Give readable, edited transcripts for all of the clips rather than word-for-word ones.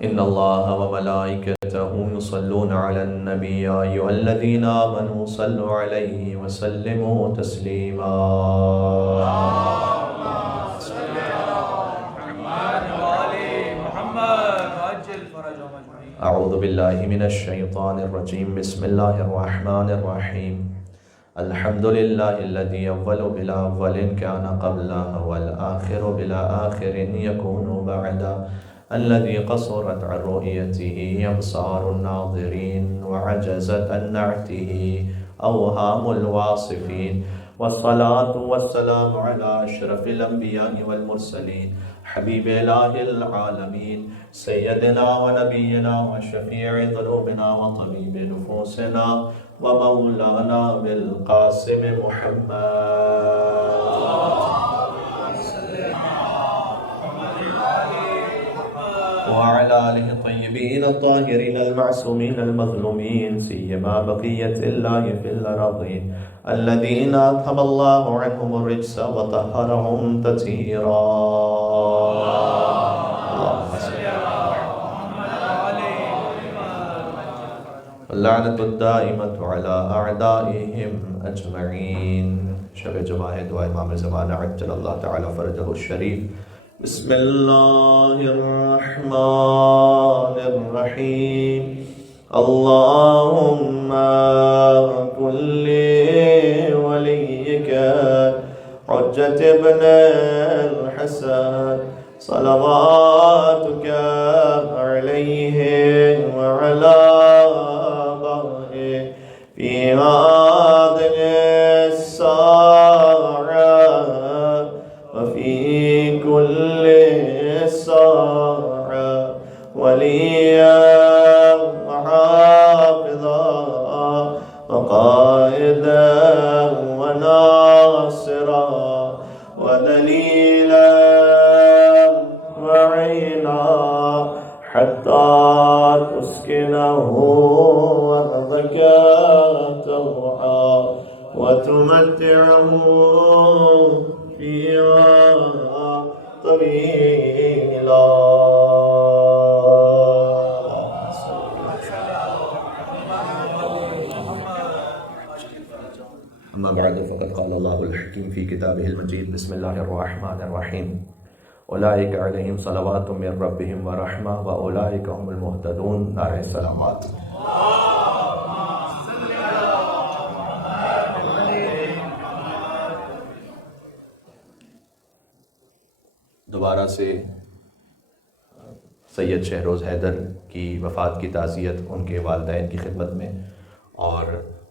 إن الله وملائكته يصلون على النبي يا أيها الذين آمنوا صلوا عليه وسلموا تسليما. أعوذ بالله من الشيطان الرجيم. بسم الله الرحمن الرحيم. الحمد لله الذي أول بلا أول كان قبله والآخر بلا آخر يكون بعده، الذي قصرت عن رؤيته أبصار الناظرين وعجزت عن نعته أوهام الواصفين، والصلاة والسلام على أشرف الأنبياء والمرسلين حبيب إله العالمين سيدنا ونبينا وشفيع ذنوبنا وطبيب نفوسنا ومولانا بالقاسم محمد وعلى آله الطيبين الطاهرين المعصومين المظلومين، سيما بقية الله في الأراضين الذين أذهب الله عنهم الرجس وطهرهم تطهيرا. اللعنة الدائمة على أعدائهم أجمعين. شب جمعہ دعا امام زمانہ عجل اللہ تعالی فرجہ الشریف. بسم اللہ الرحمن الرحیم. اللہم کل ولیک حجت ابن الحسن صلواتک علیہ وعلا في هذه الساعة وفي كل ساعة وليا وحافظا وقائدا وناصرا ودليلا وعينا حتى تسكنه أرضك وتمتعه فيها طويلا. أما بعد فقد قال الله الحكيم في كتابه المجيد. بسم الله الرحمن الرحيم. أولئك عليهم صلوات من ربهم ورحمة وأولئك هم المهتدون. نعرہ السلامات. دوبارہ سے سید شہروز حیدر کی وفات کی تعزیت ان کے والدین کی خدمت میں اور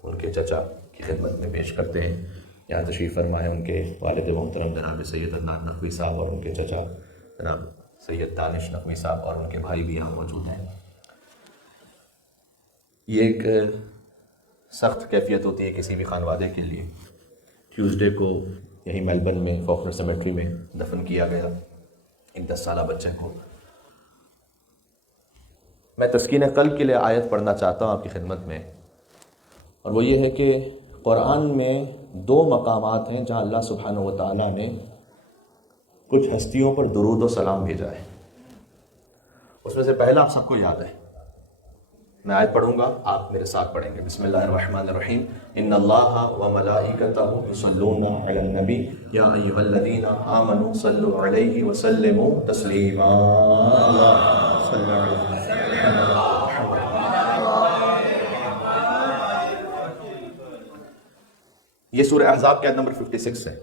ان کے چچا کی خدمت میں پیش کرتے ہیں. یہاں تشریف فرمائے ان کے والد محترم جناب سید عدنان نقوی صاحب اور ان کے چچا جناب سید دانش نقوی صاحب اور ان کے بھائی بھی یہاں موجود ہیں. یہ ایک سخت کیفیت ہوتی ہے کسی بھی خانوادے کے لیے. ٹیوزڈے کو یہی میلبرن میں فوکنر سیمیٹری میں دفن کیا گیا ایک 10 سالہ بچے کو. میں تسکین قلب کے لیے آیت پڑھنا چاہتا ہوں آپ کی خدمت میں، اور وہ یہ ہے کہ قرآن میں 2 مقامات ہیں جہاں اللہ سبحانہ و تعالیٰ نے کچھ ہستیوں پر درود و سلام بھیجا ہے. اس میں سے پہلا آپ سب کو یاد ہے. میں آیت پڑھوں گا، آپ میرے ساتھ پڑھیں گے. بسم اللہ الرحمن الرحیم. ان اللہ وملائکتہ یصلون علی النبی یا ایھا الذین آمنوا صلوا علیہ وسلموا تسلیما. اللہم صل علی محمد. یہ سورہ احزاب کی آیت نمبر 56 ہے،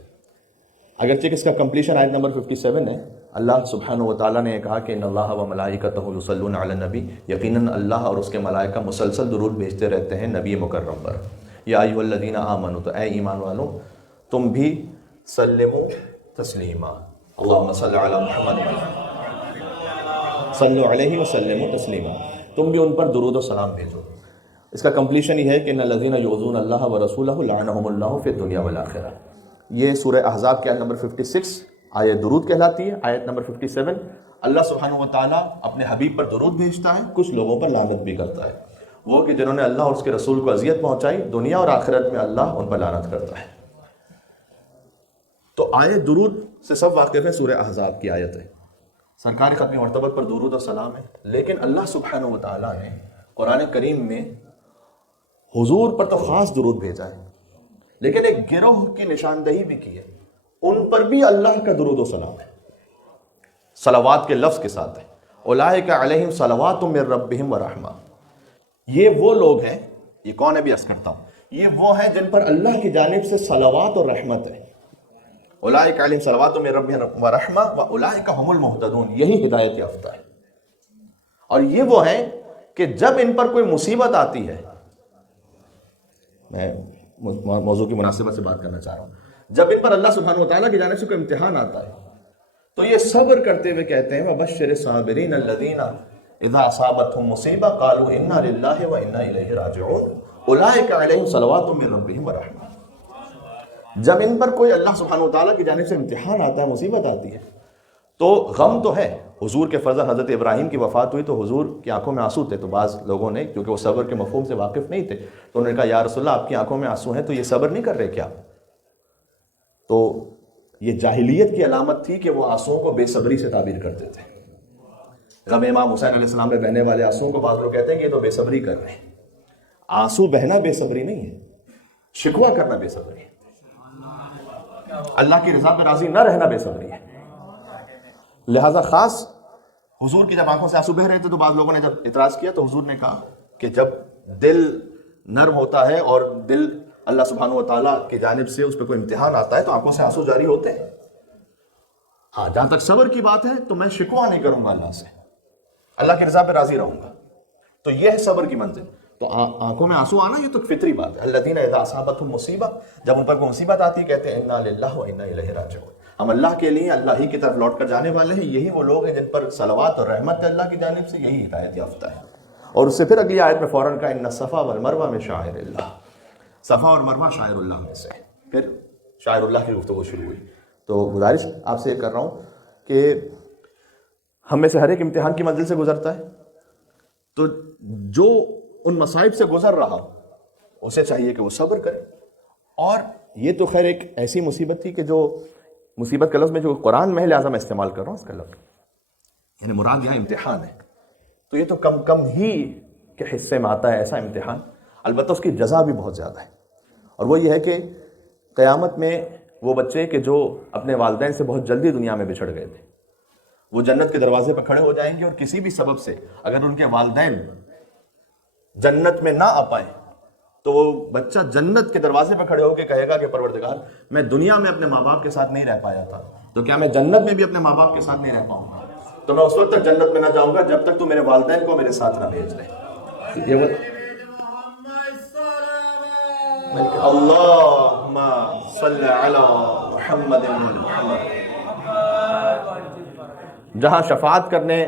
اگرچہ اس کا کمپلیشن آیت نمبر 57 ہے. اللہ سبحانہ و تعالیٰ نے کہا کہ ان اللہ و ملائکتہ یصلون علی النبی، یقیناً اللہ اور اس کے ملائکہ مسلسل درود بھیجتے رہتے ہیں نبی مکرم پر. یا ایھا الذین آمنوا، تو اے ایمان والوں تم بھی سلموا تسلیما. اللہم صل علی محمد صلوا علیہ وسلموا تسلیما. تم بھی ان پر درود و سلام بھیجو. اس کا کمپلیشن یہ ہے کہ ان الذین یؤذون اللہ ورسولہ لعنہم اللہ فی الدنیا والآخرہ. یہ سورہ احزاب کی آیت نمبر 56 آیت درود کہلاتی ہے. آیت نمبر 57 اللہ سبحانہ و تعالیٰ اپنے حبیب پر درود بھیجتا ہے، کچھ لوگوں پر لعنت بھی کرتا ہے. وہ کہ جنہوں نے اللہ اور اس کے رسول کو اذیت پہنچائی، دنیا اور آخرت میں اللہ ان پر لعنت کرتا ہے. تو آیت درود سے سب واقف ہے، سورہ احزاب کی آیت ہے. سرکار ختم مرتبت پر درود و سلام ہے، لیکن اللہ سبحانہ و تعالیٰ نے قرآن کریم میں حضور پر تو خاص درود بھیجا ہے، لیکن ایک گروہ کی نشاندہی بھی کی ہے، ان پر بھی اللہ کا درود و سلام ہے، صلوات کے لفظ کے ساتھ ہے۔ اولئک علیہم صلوات من ربہم ورحمہ، یہ وہ لوگ ہیں، یہ کون ہے بھی عرض کرتا ہوں، یہ وہ ہیں جن پر اللہ کی جانب سے صلوات اور رحمت ہے۔ اولئک علیہم صلوات من ربہم ورحمہ واولئک هم المہتدون، یہی ہدایت یافتہ ہے۔ اور یہ وہ ہیں کہ جب ان پر کوئی مصیبت آتی ہے، میں موضوع کی مناسبت سے بات کرنا چاہ رہا ہوں، جب ان پر اللہ سبحانہ وتعالیٰ کی جانب سے کوئی امتحان آتا ہے تو یہ صبر کرتے ہوئے کہتے ہیں وَبَشِّرِ الصَّابِرِينَ الَّذِينَ اِذَا أَصَابَتْهُمْ مُصِيبَةٌ قَالُوا إِنَّا لِلَّهِ وَإِنَّا إِلَيْهِ رَاجِعُونَ أُولَٰئِكَ عَلَيْهِمْ صَلَوَاتٌ مِّن رَّبِّهِمْ وَرَحْمَةٌ۔ جب ان پر کوئی اللہ سبحانہ وتعالیٰ کی جانب سے امتحان آتا ہے، مصیبت آتی ہے، تو غم تو ہے۔ حضور کے فرزند حضرت ابراہیم کی وفات ہوئی تو حضور کی آنکھوں میں آنسو تھے، تو بعض لوگوں نے، کیونکہ وہ صبر کے مفہوم سے واقف نہیں تھے، تو انہوں نے کہا یا رسول اللہ آپ کی آنکھوں میں آنسو ہیں تو یہ صبر نہیں کر رہے کیا؟ تو یہ جاہلیت کی علامت تھی کہ وہ آنسوؤں کو بے صبری سے تعبیر کرتے تھے۔ غم امام حسین علیہ السلام میں بہنے والے آنسوؤں کو بعض لوگ کہتے ہیں کہ یہ تو بے صبری کر رہے ہیں۔ آنسو بہنا بے صبری نہیں ہے، شکوہ کرنا بے صبری ہے، اللہ کی رضا پہ راضی نہ رہنا بے صبری ہے۔ لہٰذا خاص حضور کی جب آنکھوں سے آنسو بہ رہے تھے تو بعض لوگوں نے جب اعتراض کیا تو حضور نے کہا کہ جب دل نرم ہوتا ہے اور دل اللہ سبحانہ و تعالیٰ کی جانب سے اس پہ کوئی امتحان آتا ہے تو آنکھوں سے آنسو جاری ہوتے ہیں۔ ہاں، جہاں تک صبر کی بات ہے تو میں شکوہ نہیں کروں گا اللہ سے، اللہ کی رضا پہ راضی رہوں گا، تو یہ ہے صبر کی منزل۔ تو آنکھوں میں آنسو آنا یہ تو فطری بات ہے۔ الذین اذا اصابتہم مصیبہ، جب ان پر کوئی مصیبت آتی ہے کہتے ہیں انا للہ و انا الیہ راجعون، ہم اللہ کے لیے اللہ ہی کی طرف لوٹ کر جانے والے ہیں۔ یہی وہ لوگ ہیں جن پر صلوات اور رحمت ہے اللہ کی جانب سے، یہی ہدایت یافتہ ہے۔ اور اس سے پھر اگلی آیت میں فوراً کہا ان الصفا والمروہ من شعائر اللہ، صفا اور مروہ شاعر اللہ میں سے، پھر شاعر اللہ کی گفتگو شروع ہوئی۔ تو گزارش آپ سے یہ کر رہا ہوں کہ ہم میں سے ہر ایک امتحان کی منزل سے گزرتا ہے، تو جو ان مصائب سے گزر رہا ہو اسے چاہیے کہ وہ صبر کرے۔ اور یہ تو خیر ایک ایسی مصیبت تھی کہ جو مصیبت کا لفظ میں جو قرآن میں ہے لہٰذا میں استعمال کر رہا ہوں اس کا لفظ، یعنی مراد یہاں امتحان ہے، تو یہ تو کم ہی کے حصے میں آتا ہے ایسا امتحان، البتہ اس کی جزا بھی بہت زیادہ ہے۔ اور وہ یہ ہے کہ قیامت میں وہ بچے کہ جو اپنے والدین سے بہت جلدی دنیا میں بچھڑ گئے تھے، وہ جنت کے دروازے پہ کھڑے ہو جائیں گے، اور کسی بھی سبب سے اگر ان کے والدین جنت میں نہ آ پائیں تو وہ بچہ جنت کے دروازے پہ کھڑے ہو کے کہے گا کہ پروردگار میں دنیا میں اپنے ماں باپ کے ساتھ نہیں رہ پایا تھا، تو کیا میں جنت میں بھی اپنے ماں باپ کے ساتھ نہیں رہ پاؤں گا؟ تو میں اس وقت تک جنت میں نہ جاؤں گا جب تک تو میرے والدین کو میرے ساتھ نہ بھیج دے۔ اللہم صلی علی محمد محمد۔ جہاں شفاعت کرنے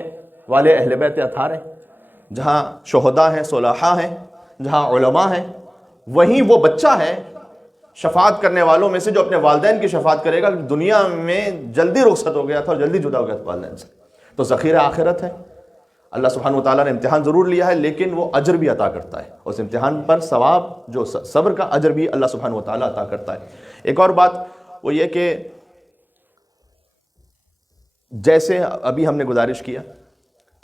والے اہل بیت اطہار ہیں، جہاں شہداء ہیں، صلحاء ہیں، جہاں علماء ہیں، وہیں وہ بچہ ہے شفاعت کرنے والوں میں سے جو اپنے والدین کی شفاعت کرے گا۔ دنیا میں جلدی رخصت ہو گیا تھا اور جلدی جدا ہو گیا تھا والدین سے، تو ذخیرہ آخرت ہے۔ اللہ سبحانہ وتعالیٰ نے امتحان ضرور لیا ہے لیکن وہ اجر بھی عطا کرتا ہے، اس امتحان پر ثواب جو صبر کا اجر بھی اللہ سبحانہ وتعالیٰ عطا کرتا ہے۔ ایک اور بات وہ یہ کہ جیسے ابھی ہم نے گزارش کیا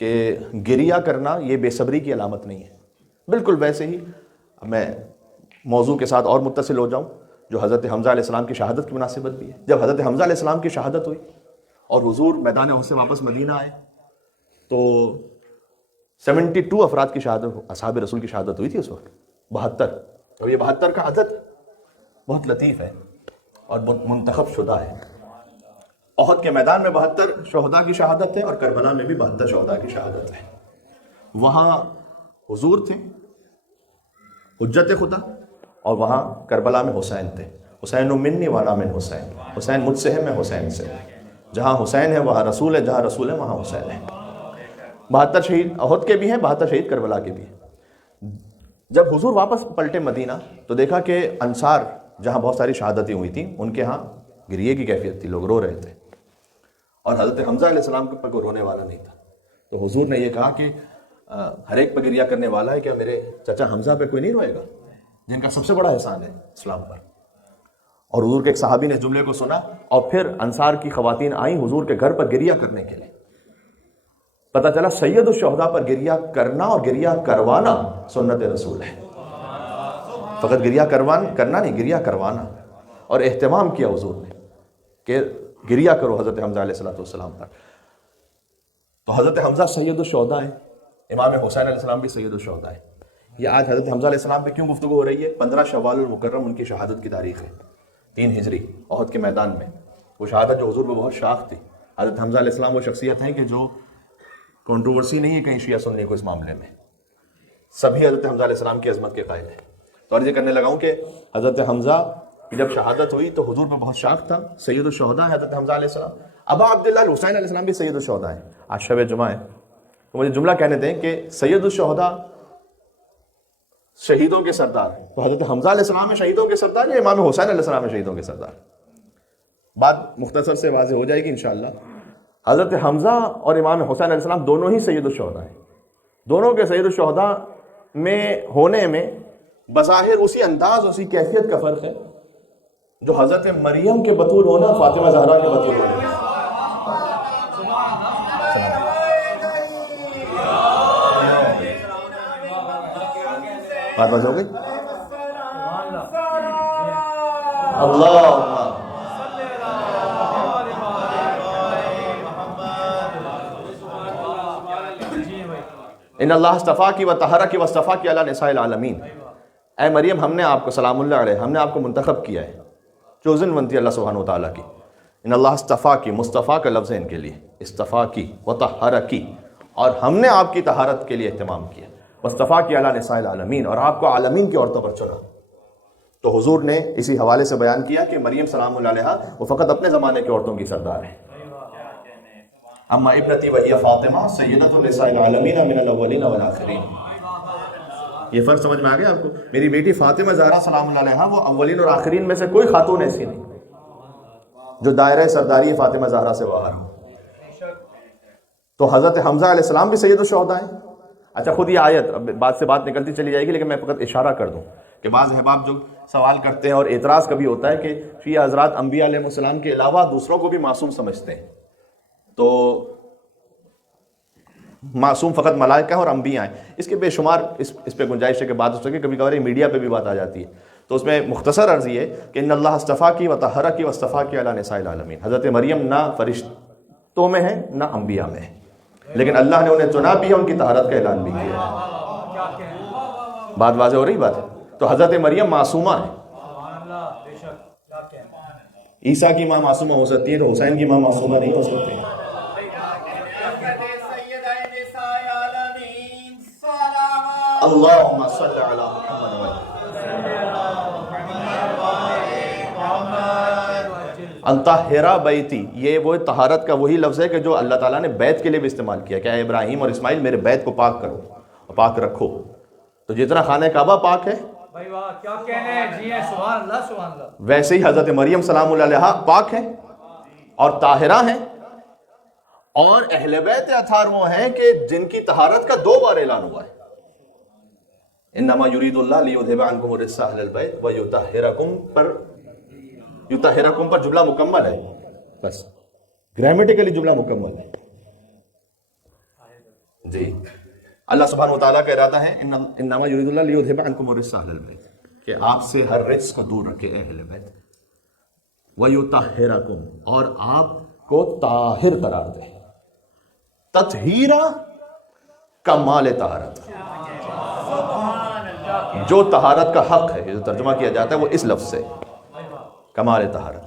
کہ گریہ کرنا یہ بے صبری کی علامت نہیں ہے، بالکل ویسے ہی میں موضوع کے ساتھ اور متصل ہو جاؤں جو حضرت حمزہ علیہ السلام کی شہادت کی مناسبت بھی ہے۔ جب حضرت حمزہ علیہ السلام کی شہادت ہوئی اور حضور میدان احد سے واپس مدینہ آئے تو 72 افراد کی شہادت، اصحاب رسول کی شہادت ہوئی تھی اس وقت، 72۔ اور یہ 72 کا عدد بہت لطیف ہے اور بہت منتخب شدہ ہے۔ احد کے میدان میں 72 شہداء کی شہادت ہے اور کربلا میں بھی 72 شہداء کی شہادت ہے۔ وہاں حضور تھے حجت خدا، اور وہاں کربلا میں حسین تھے۔ حسین منی وانا من حسین، حسین مجھ سے ہے میں حسین سے، جہاں حسین ہے وہاں رسول ہے، جہاں رسول ہے وہاں حسین ہے۔ 72 شہید احد کے بھی ہیں، 72 شہید کربلا کے بھی ہیں۔ جب حضور واپس پلٹے مدینہ تو دیکھا کہ انصار جہاں بہت ساری شہادتیں ہوئی تھیں ان کے ہاں گریے کی کیفیت تھی، لوگ رو رہے تھے، اور حضرت حمزہ علیہ السلام پر کوئی رونے والا نہیں تھا۔ تو حضور نے یہ کہا کہ ہر ایک پہ گریہ کرنے والا ہے، کیا میرے چچا حمزہ پہ کوئی نہیں روئے گا جن کا سب سے بڑا احسان ہے اسلام پر؟ اور حضور کے ایک صحابی نے جملے کو سنا اور پھر انصار کی خواتین آئیں حضور کے گھر پر گریہ کرنے کے لیے، پتہ چلا سید الشہداء پر گریہ کرنا اور گریہ کروانا سنت رسول ہے. فقط گریہ کرنا نہیں، گریہ کروانا. اور اہتمام کیا حضور نے کہ گریہ کرو حضرت حمزہ علیہ السلام پر. تو حضرت حمزہ سید الشہداء ہیں، امام حسین علیہ السلام بھی سید الشہداء ہیں. یہ آج حضرت حمزہ علیہ السلام پہ کیوں گفتگو ہو رہی ہے؟ 15 شوال المکرم ان کی شہادت کی تاریخ ہے، 3 ہجری، احد کے میدان میں. وہ شہادت جو حضور پہ بہت شاخ تھی. حضرت حمزہ علیہ السلام وہ شخصیت ہیں کہ جو کنٹروورسی نہیں ہے کہیں شیعہ سنی کو اس معاملے میں، سبھی حضرت حمزہ علیہ السلام کی عظمت کے قائل ہیں. تو عرض یہ کرنے لگا ہوں کہ حضرت حمزہ کی جب شہادت ہوئی تو حضور پہ بہت شاخ تھا. سید الشہداء ہیں حضرت حمزہ علیہ السلام. ابا عبداللہ الحسین علیہ السلام بھی سید الشہداء ہیں. آج شب جمعہ ہے تو مجھے جملہ کہنے دیں کہ سید الشہداء شہیدوں کے سردار ہیں، تو حضرت حمزہ علیہ السلام میں شہیدوں کے سردار یا امام حسین علیہ السلام میں شہیدوں کے سردار؟ بات مختصر سے واضح ہو جائے گی انشاءاللہ. حضرت حمزہ اور امام حسین علیہ السلام دونوں ہی سید الشہداء ہیں. دونوں کے سید الشہداء میں ہونے میں بظاہر اسی انداز اسی کیفیت کا فرق ہے جو حضرت مریم کے بطول ہونا فاطمہ زہرا کے بطول ہونا. بات بات ہو گئی. اللہ ان اللہ اصطفاکی وطہرکی واصطفاکی علی نساء العالمین. اے مریم ہم نے آپ کو، سلام اللہ علیہ، ہم نے آپ کو منتخب کیا ہے، چوزن بنتی ہے اللہ سبحانہ وتعالیٰ کی. ان اللہ اصطفاکی، مصطفیٰ کا لفظ ہے ان کے لیے، اصطفاکی وطہرکی، اور ہم نے آپ کی طہارت کے لیے اہتمام کیا. واصطفاکی علی نساء العالمین، اور آپ کو عالمین کی عورتوں پر چنا. تو حضور نے اسی حوالے سے بیان کیا کہ مریم سلام اللہ علیہا وہ فقط اپنے زمانے کی عورتوں کی سردار ہیں. اما ابنتی وہی فاطمہ سیدۃ النساء العالمین من الاولین والآخرین. یہ فرق سمجھ میں آ گیا آپ کو؟ میری بیٹی فاطمہ زہرا سلام اللہ علیہا وہ اولین اور آخرین میں سے کوئی خاتون ایسی نہیں جو دائرہ سرداری فاطمہ زہرا سے باہر ہو. تو حضرت حمزہ علیہ السلام بھی سید الشہداء ہیں. اچھا خود یہ آیت بات سے بات نکلتی چلی جائے گی لیکن میں فقط اشارہ کر دوں کہ بعض احباب جو سوال کرتے ہیں اور اعتراض کبھی ہوتا ہے کہ شیعہ حضرات انبیاء علیہ السلام کے علاوہ دوسروں کو بھی معصوم سمجھتے ہیں. تو معصوم فقط ملائکہ اور انبیاء ہیں. اس کے بے شمار اس پہ گنجائش ہے کہ بات ہو سکے. کبھی کبھی میڈیا پہ بھی بات آ جاتی ہے تو اس میں مختصر عرض یہ ہے کہ ان اللہ اصطفاکی وطہرکی واصطفاکی علی نساء العالمین. حضرت مریم نہ فرشتوں میں ہے نہ انبیاء میں ہے، لیکن اللہ نے انہیں چنا بھی ہے، ان کی طہارت کا اعلان بھی کیا ہے. بات واضح ہو رہی بات ہے؟ تو حضرت مریم معصومہ ہے. عیسیٰ کی ماں معصومہ ہو سکتی ہے تو حسین کی ماں معصومہ نہیں ہو سکتی. اللہم صلی علی محمد انطہر بیتی. یہ وہ طہارت کا وہی لفظ ہے کہ جو اللہ تعالیٰ نے بیت کے لیے بھی استعمال کیا کہ اے ابراہیم اور اسماعیل میرے بیت کو پاک کرو اور پاک رکھو. تو جتنا خانہ کعبہ پاک ہے ویسے ہی حضرت مریم سلام اللہ علیہا پاک ہیں اور طاہرہ ہیں. اور اہل بیت اطہار وہ ہیں کہ جن کی طہارت کا 2 بار اعلان ہوا ہے. انما یرید اللہ لیذھب عنکم الرجس اہل البیت ویطہرکم پر جملہ مکمل ہے، بس گرامیٹیکلی جملہ مکمل ہے. جی اللہ سبحانہ وتعالیٰ کا ارادہ ہے انما یرید اللہ لیذھب عنکم الرجس اہل البیت کہ آپ سے ہر رجس کو دور رکھے اہل بیت. ویطہرکم اور آپ کو طاہر قرار دے. تطہیرہ کمال طہارت، جو طہارت کا حق ہے، جو ترجمہ کیا جاتا ہے وہ اس لفظ سے کمال طہارت.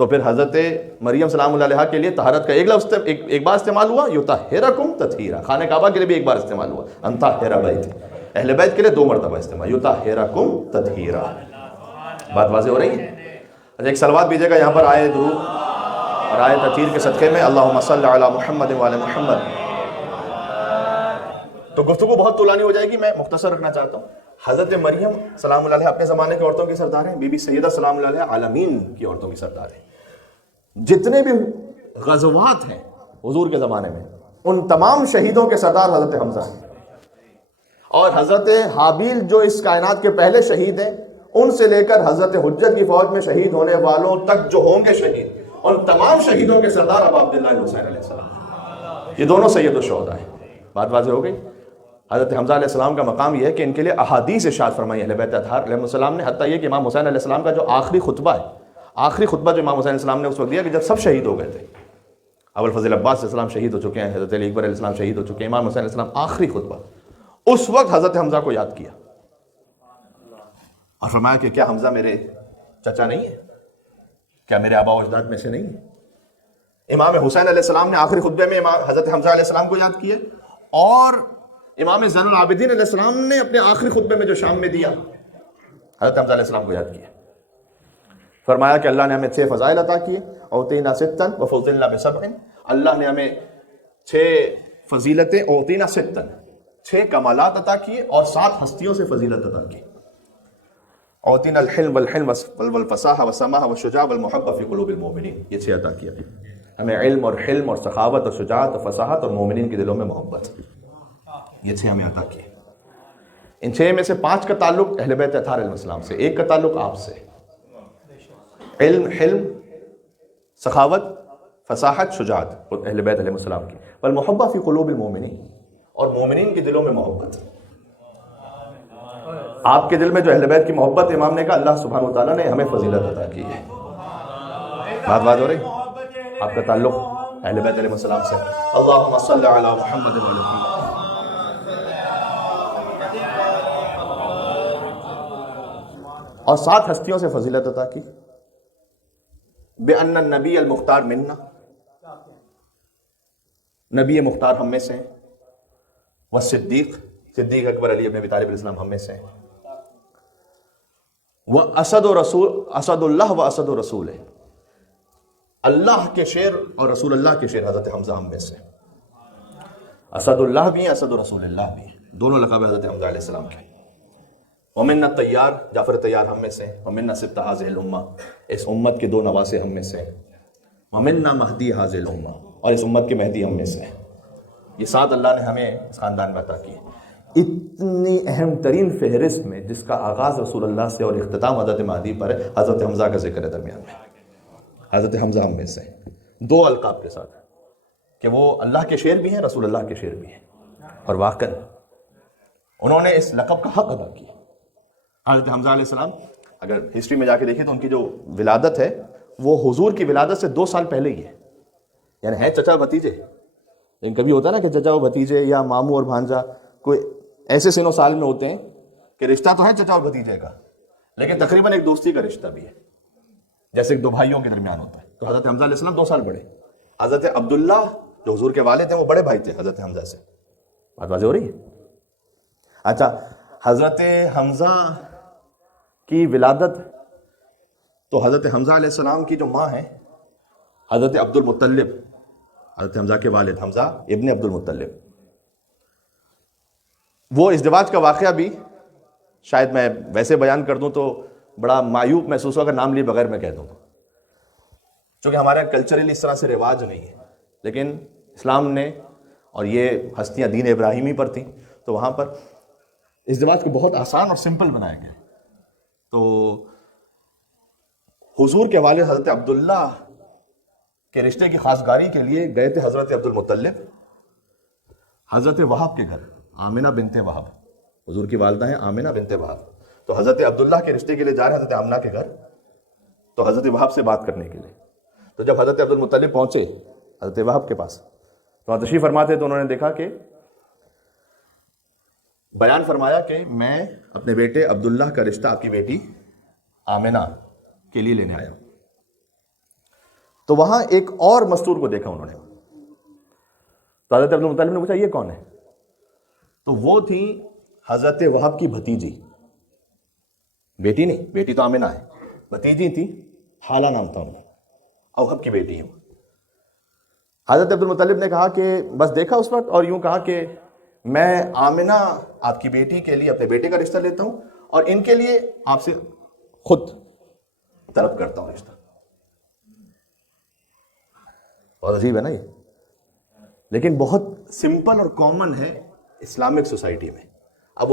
تو پھر حضرت مریم سلام اللہ علیہا کے لیے طہارت کا ایک لفظ ایک بار استعمال ہوا، یطہرکم تطہیرا. خانہ کعبہ کے لیے بھی ایک بار استعمال ہوا، انطہر بیتی. اہل بیت کے لیے 2 مرتبہ استعمال، یطہرکم تطہیرا. بات واضح ہو رہی ہے؟ اچھا ایک صلوات بیجیے گا یہاں پر آئے درود اور آئے تطہیر کے صدقے میں. اللہم صلی علی محمد وعلی محمد. تو گفتگو بہت طولانی ہو جائے گی، میں مختصر رکھنا چاہتا ہوں. حضرت مریم سلام اللہ علیہ اپنے زمانے کی عورتوں کی سردار ہیں. بی بی سیدہ سلام اللہ علیہ عالمین کی عورتوں کی سردار ہیں. جتنے بھی غزوات ہیں حضور کے زمانے میں ان تمام شہیدوں کے سردار حضرت حمزہ ہیں. اور حضرت حابیل جو اس کائنات کے پہلے شہید ہیں ان سے لے کر حضرت حجت کی فوج میں شہید ہونے والوں تک جو ہوں گے شہید، ان تمام شہیدوں کے سردار ابا عبداللہ حسین علیہ السلام. یہ دونوں سید الشہداء ہیں. بات واضح ہو گئی. حضرت حمزہ علیہ السلام کا مقام یہ ہے کہ ان کے لیے احادیث ارشاد فرمائی اہل بیت اطہار علیہ السلام نے، حتیٰ یہ کہ امام حسین علیہ السلام کا جو آخری خطبہ ہے، آخری خطبہ جو امام حسین علیہ السلام نے اس وقت دیا کہ جب سب شہید ہو گئے تھے، ابوالفضل عباس علیہ السلام شہید ہو چکے ہیں، حضرت علی اکبر علیہ السلام شہید ہو چکے ہیں، امام حسین علیہ السلام آخری خطبہ، اس وقت حضرت حمزہ کو یاد کیا اور فرمایا کہ کیا حمزہ میرے چچا نہیں ہے؟ کیا میرے آبا و اجداد میں سے نہیں ہے؟ امام حسین علیہ السلام نے آخری خطبے میں حضرت حمزہ علیہ السلام کو یاد کیا، اور امام زین العابدین علیہ السلام نے اپنے آخری خطبے میں جو شام میں دیا حضرت حمزہ علیہ السلام کو یاد کیا. فرمایا کہ اللہ نے ہمیں 6 فضائل عطا کیے، اوتینا ستا وفضلنا بسبع، اللہ نے ہمیں 6 فضیلتیں، اوتینا ستا 6 کمالات عطا کیے اور 7 ہستیوں سے فضیلت عطا کی. اوتینا الحلم والحلم والفصاحہ والسماحہ والشجاع والمحبہ فی قلوب المؤمنین، یہ 6 عطا کیا. ہمیں علم اور حلم اور سخاوت اور شجاعت اور فصاحت اور مومنین کے دلوں میں محبت، یہ 6 ہمیں عطا کیے. ان 6 میں سے 5 کا تعلق اہل بیت اطہار علیہ السلام سے، 1 کا تعلق آپ سے. علم، حلم، سخاوت، فصاحت، شجاعت اہل بیت علیہ السلام کی. والمحبہ فی قلوب المؤمنین، اور مومنین کے دلوں میں محبت. آپ کے دل میں جو اہل بیت کی محبت، امام نے کہا اللہ سبحانہ و تعالیٰ نے ہمیں فضیلت عطا کی ہے. بات ہو رہی؟ آپ کا تعلق اہل بیت علیہ السلام سے. اللہم صلی علی محمد و علی محمد. اور 7 ہستیوں سے فضیلت عطا کی. بِأَنَّ النَّبِيَّ الْمُخْتَارَ مِنَّا، نبی مختار ہم میں سے ہیں. والصدیق، صدیق اکبر علی ابن ابی طالب علیہ السلام ہم میں سے ہیں. اسد اللہ و اسد رسول، اللہ کے شیر اور رسول اللہ کے شیر حضرت حمزہ ہم میں سے. اسد اللہ بھی ہیں، اسد رسول اللہ بھی ہیں، دونوں لقب حضرت حمزہ علیہ السلام کے. ومنا الطیار، جعفر طیار ہم میں سے. ومنا سبط هذه الامہ، اس امت کے 2 نواسے ہم میں سے. ومنا مہدی هذه الامہ، اور اس امت کے مہدی ہم میں سے. یہ 7 اللہ نے ہمیں اس خاندان میں عطا کی. اتنی اہم ترین فہرست میں جس کا آغاز رسول اللہ سے اور اختتام حضرت مہدی پر ہے، حضرت حمزہ کا ذکر ہے درمیان میں. حضرت حمزہ ہم میں سے 2 القاب کے ساتھ کہ وہ اللہ کے شیر بھی ہیں، رسول اللہ کے شیر بھی ہیں. اور واقعاً انہوں نے اس لقب کا حق ادا کیا. حضرت حمزہ علیہ السلام اگر ہسٹری میں جا کے دیکھیں تو ان کی جو ولادت ہے وہ حضور کی ولادت سے 2 سال پہلے ہی ہے. یعنی ہیں چچا بھتیجے، لیکن کبھی ہوتا ہے نا کہ چچا و بھتیجے یا ماموں اور بھانجا کوئی ایسے سن و سال میں ہوتے ہیں کہ رشتہ تو ہے چچا اور بھتیجے کا، لیکن تقریباً ایک دوستی کا رشتہ بھی ہے، جیسے 2 بھائیوں کے درمیان ہوتا ہے. تو حضرت حمزہ علیہ السلام 2 سال بڑے. حضرت عبداللہ جو حضور کے والد ہیں وہ بڑے بھائی تھے حضرت حمزہ سے. بات واضح ہو رہی ہے؟ اچھا، حضرت حمزہ کی ولادت تو حضرت حمزہ علیہ السلام کی جو ماں ہے حضرت عبد المطلب، حضرت حمزہ کے والد حمزہ ابن عبد المطلب، وہ ازدواج کا واقعہ بھی شاید میں ویسے بیان کر دوں تو بڑا معیوب محسوس ہوگا، نام لیے بغیر میں کہہ دوں، چونکہ ہمارے کلچرلی اس طرح سے رواج نہیں ہے. لیکن اسلام نے، اور یہ ہستیاں دین ابراہیمی پر تھیں، تو وہاں پر ازدواج کو بہت آسان اور سمپل بنایا گیا. تو حضور کے والد حضرت عبداللہ کے رشتے کی خاصگاری کے لیے گئے تھے حضرت عبد المطلب حضرت وہب کے گھر، آمنہ بنت وہب، حضور کی والدہ ہیں آمنہ بنت وہب. تو حضرت عبداللہ کے رشتے کے لیے جا رہے حضرت آمنہ کے گھر، تو حضرت وہب سے بات کرنے کے لیے. تو جب حضرت عبد المطلب پہنچے حضرت وہب کے پاس، تو وہاں تشریف فرماتے تو انہوں نے دیکھا کہ بیان فرمایا کہ میں اپنے بیٹے عبداللہ کا رشتہ آپ کی بیٹی آمنہ کے لیے لینے آیا ہوں. تو وہاں ایک اور مستور کو دیکھا انہوں نے. تو حضرت عبد المطلب نے پوچھا یہ کون ہے؟ تو وہ تھی حضرت وہب کی بھتیجی، بیٹی نہیں، بیٹی تو آمنہ ہے، بھتیجی تھی، حالہ نام تھا ان کا، اوہب کی بیٹی ہوں. حضرت عبد المطلب نے کہا کہ بس دیکھا اس وقت اور یوں کہا کہ میں آمنہ آپ کی بیٹی کے لیے اپنے بیٹے کا رشتہ لیتا ہوں اور ان کے لیے آپ سے خود طلب کرتا ہوں رشتہ. بہت عجیب ہے نا یہ، لیکن بہت سمپل اور کامن ہے اسلامک سوسائٹی میں. اب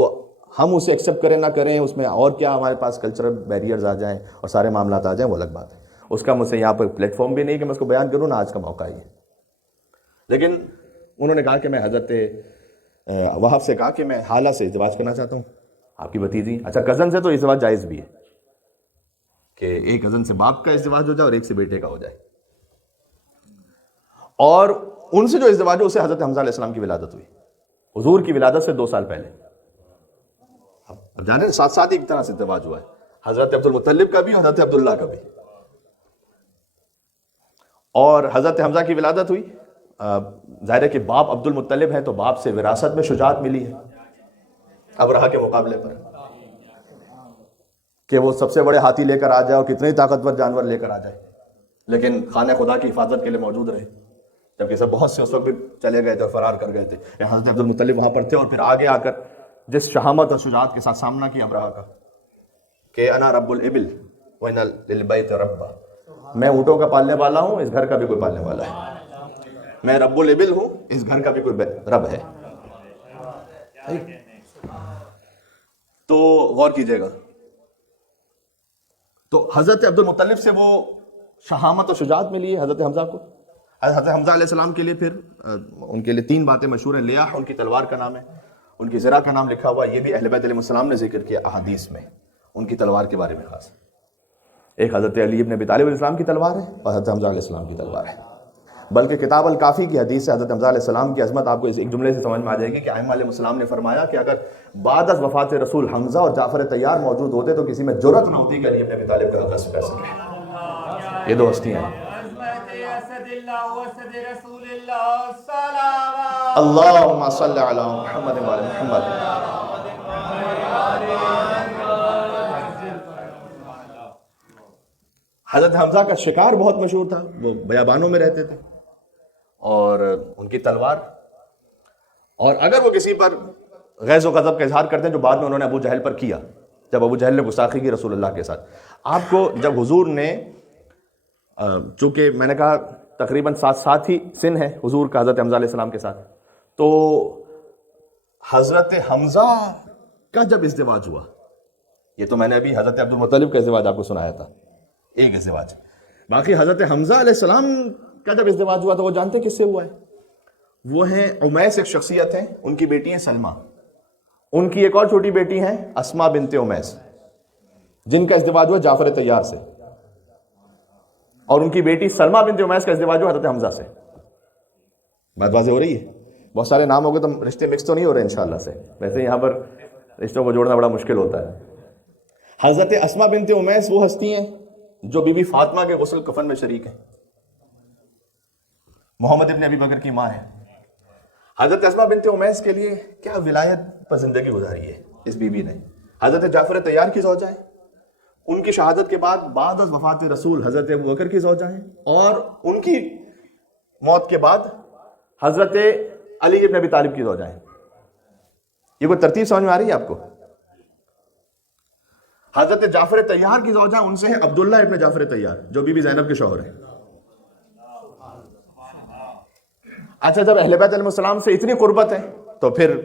ہم اسے ایکسیپٹ کریں نہ کریں، اس میں اور کیا ہمارے پاس کلچرل بیریئرز آ جائیں اور سارے معاملات آ جائیں، وہ الگ بات ہے. اس کا مجھ سے یہاں پر پلیٹ فارم بھی نہیں کہ میں اس کو بیان کروں، نہ آج کا موقع ہی ہے. لیکن انہوں نے کہا کہ میں حضرت وہب سے کہا کہ میں حالہ سے ازدواج کرنا چاہتا ہوں، آپ کی بھتیجی، اچھا کزن سے تو ازدواج جائز بھی ہے کہ ایک کزن سے باپ کا ازدواج ہو جائے اور ایک سے بیٹے کا ہو جائے، اور ان سے جو ازدواج ہے اسے حضرت حمزہ علیہ السلام کی ولادت ہوئی، حضور کی ولادت سے 2 سال پہلے. اب جانے ساتھ ساتھ ایک طرح سے ازدواج ہوا ہے، حضرت عبد المطلب کا بھی اور حضرت عبداللہ کا بھی. اور حضرت حمزہ کی ولادت ہوئی، ظاہر ہے کہ باپ عبد المطلب ہے تو باپ سے وراثت میں شجاعت ملی ہے ابرہہ کے مقابلے پر، کہ وہ سب سے بڑے ہاتھی لے کر آ جائے اور کتنے طاقتور جانور لے کر آ جائے، لیکن خانہ خدا کی حفاظت کے لیے موجود رہے، جبکہ سب بہت سے اس وقت بھی چلے گئے تھے اور فرار کر گئے تھے. حضرت عبد المطلب وہاں پر تھے، اور پھر آگے آ کر جس شہامت اور شجاعت کے ساتھ سامنا کیا ابرہہ کا کہ انا رب الابل وان للبیت ربا، میں اونٹوں کا پالنے والا ہوں، اس گھر کا بھی کوئی پالنے والا ہے، میں رب الابل ہوں، اس گھر کا بھی کوئی رب ہے. تو غور کیجئے گا، تو حضرت عبد المطلب سے وہ شہامت اور شجاعت ملی ہے حضرت حمزہ کو. حضرت حمزہ علیہ السلام کے لیے پھر ان کے لیے 3 باتیں مشہور ہیں. لیاح ان کی تلوار کا نام ہے، ان کی زرہ کا نام لکھا ہوا، یہ بھی اہل بیت علیہ السلام نے ذکر کیا احادیث میں ان کی تلوار کے بارے میں خاص. ایک حضرت علی ابن ابی طالب علیہ السلام کی تلوار ہے اور حضرت حمزہ علیہ السلام کی تلوار ہے. بلکہ کتاب الکافی کی حدیث سے حضرت حمزہ علیہ السلام کی عظمت آپ کو ایک جملے سے سمجھ میں آ جائے گی کہ ائمہ علیہ السلام نے فرمایا کہ اگر بعد از وفات رسول حمزہ اور جعفر طیار موجود ہوتے تو کسی میں جرأت نہ ہوتی کہ علی ابن ابی طالب کا حق پہ سکے. یہ 2 ہستیاں ہیں. اللہم صلی علی محمد و علی محمد. حضرت حمزہ کا شکار بہت مشہور تھا، وہ بیابانوں میں رہتے تھے اور ان کی تلوار، اور اگر وہ کسی پر غیظ و غضب کا اظہار کرتے ہیں جو بعد میں انہوں نے ابو جہل پر کیا، جب ابو جہل نے گستاخی کی رسول اللہ کے ساتھ. آپ کو جب حضور نے، چونکہ میں نے کہا تقریباً ساتھ ہی سن ہے حضور کا حضرت حمزہ علیہ السلام کے ساتھ، تو حضرت حمزہ کا جب ازدواج ہوا، یہ تو میں نے ابھی حضرت عبد المطلب کا ازدواج آپ کو سنایا تھا، ایک ازدواج، باقی حضرت حمزہ علیہ السلام کا جب ازدواج ہوا تو وہ جانتے کس سے ہوا ہے؟ وہ ہیں امیس، ایک شخصیت ہیں، ان کی بیٹی ہیں سلمہ، ان کی ایک اور چھوٹی بیٹی ہیں اسما بنت امیس، جن کا ازدواج ہوا جعفر طیار سے، اور ان کی بیٹی سلمہ بنت امیس کا ازدواج ہوا حضرت حمزہ سے. بات واضح ہو رہی ہے؟ بہت سارے نام ہو گئے تو رشتے مکس تو نہیں ہو رہے انشاءاللہ سے، ویسے یہاں پر رشتوں کو جوڑنا بڑا مشکل ہوتا ہے. حضرت اسما بنت امیس وہ ہستی ہیں جو بی بی فاطمہ کے غسل کفن میں شریک ہیں، محمد ابن ابی بکر کی ماں ہے. حضرت اسما بنت امیس کے لیے کیا ولایت پر زندگی گزاری ہے اس بی بی نے. حضرت جعفر طیار کی زوجہ ہیں، ان کی شہادت کے بعد از وفات رسول حضرت ابو بکر کی زوجہ ہیں، اور ان کی موت کے بعد حضرت علی ابن ابی طالب کی زوجہ ہیں. یہ کوئی ترتیب سمجھ میں آ رہی ہے آپ کو؟ حضرت جعفر طیار کی زوجہ ان سے ہیں عبداللہ ابن جعفر طیار جو بی بی زینب کے شوہر ہیں. اچھا، جب اہل بیت علیہ السلام سے اتنی قربت ہے تو پھر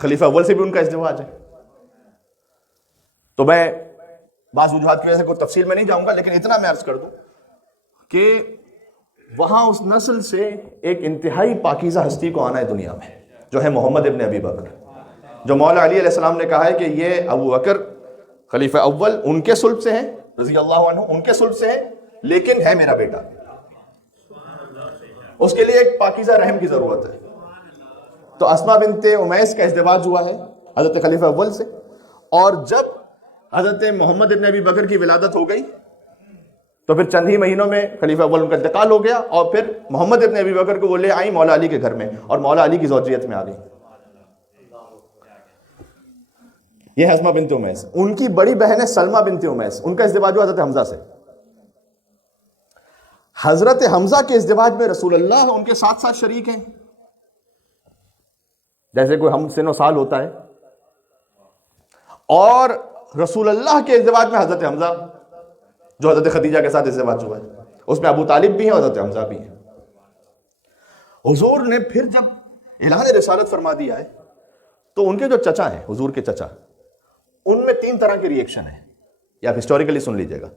خلیفہ اول سے بھی ان کا ازدواج ہے. تو میں بعض وجوہات کی وجہ سے کوئی تفصیل میں نہیں جاؤں گا، لیکن اتنا میں عرض کر دوں کہ وہاں اس نسل سے ایک انتہائی پاکیزہ ہستی کو آنا ہے دنیا میں، جو ہے محمد ابن ابی بکر، جو مولا علی علیہ السلام نے کہا ہے کہ یہ ابو بکر خلیفہ اول ان کے صلب سے ہیں رضی اللہ عنہ، ان کے صلب سے ہیں، لیکن ہے میرا بیٹا. اس کے لیے ایک پاکیزہ رحم کی ضرورت ہے. تو اسما بنت امیس کا ازدواج ہوا ہے حضرت خلیفہ اول سے، اور جب حضرت محمد ابن ابی بکر کی ولادت ہو گئی تو پھر چند ہی مہینوں میں خلیفہ اول کا انتقال ہو گیا، اور پھر محمد ابن ابی بکر کو وہ لے آئی مولا علی کے گھر میں، اور مولا علی کی زوجیت میں آ گئی. یہ ہے اسما بنت امیس. ان کی بڑی بہن ہے سلمہ بنت امیس، ان کا ازدواج ہوا حضرت حمزہ سے. حضرت حمزہ کے ازدواج میں رسول اللہ ان کے ساتھ ساتھ شریک ہیں، جیسے کوئی ہم سن و سال ہوتا ہے، اور رسول اللہ کے ازدواج میں حضرت حمزہ جو حضرت خدیجہ کے ساتھ ازدواج ہوا ہے، اس میں ابو طالب بھی ہیں اور حضرت حمزہ بھی ہیں. حضور نے پھر جب اعلان رسالت فرما دیا ہے تو ان کے جو چچا ہیں، حضور کے چچا، ان میں 3 طرح کے ریئیکشن ہیں، یا آپ ہسٹوریکلی سن لیجئے گا.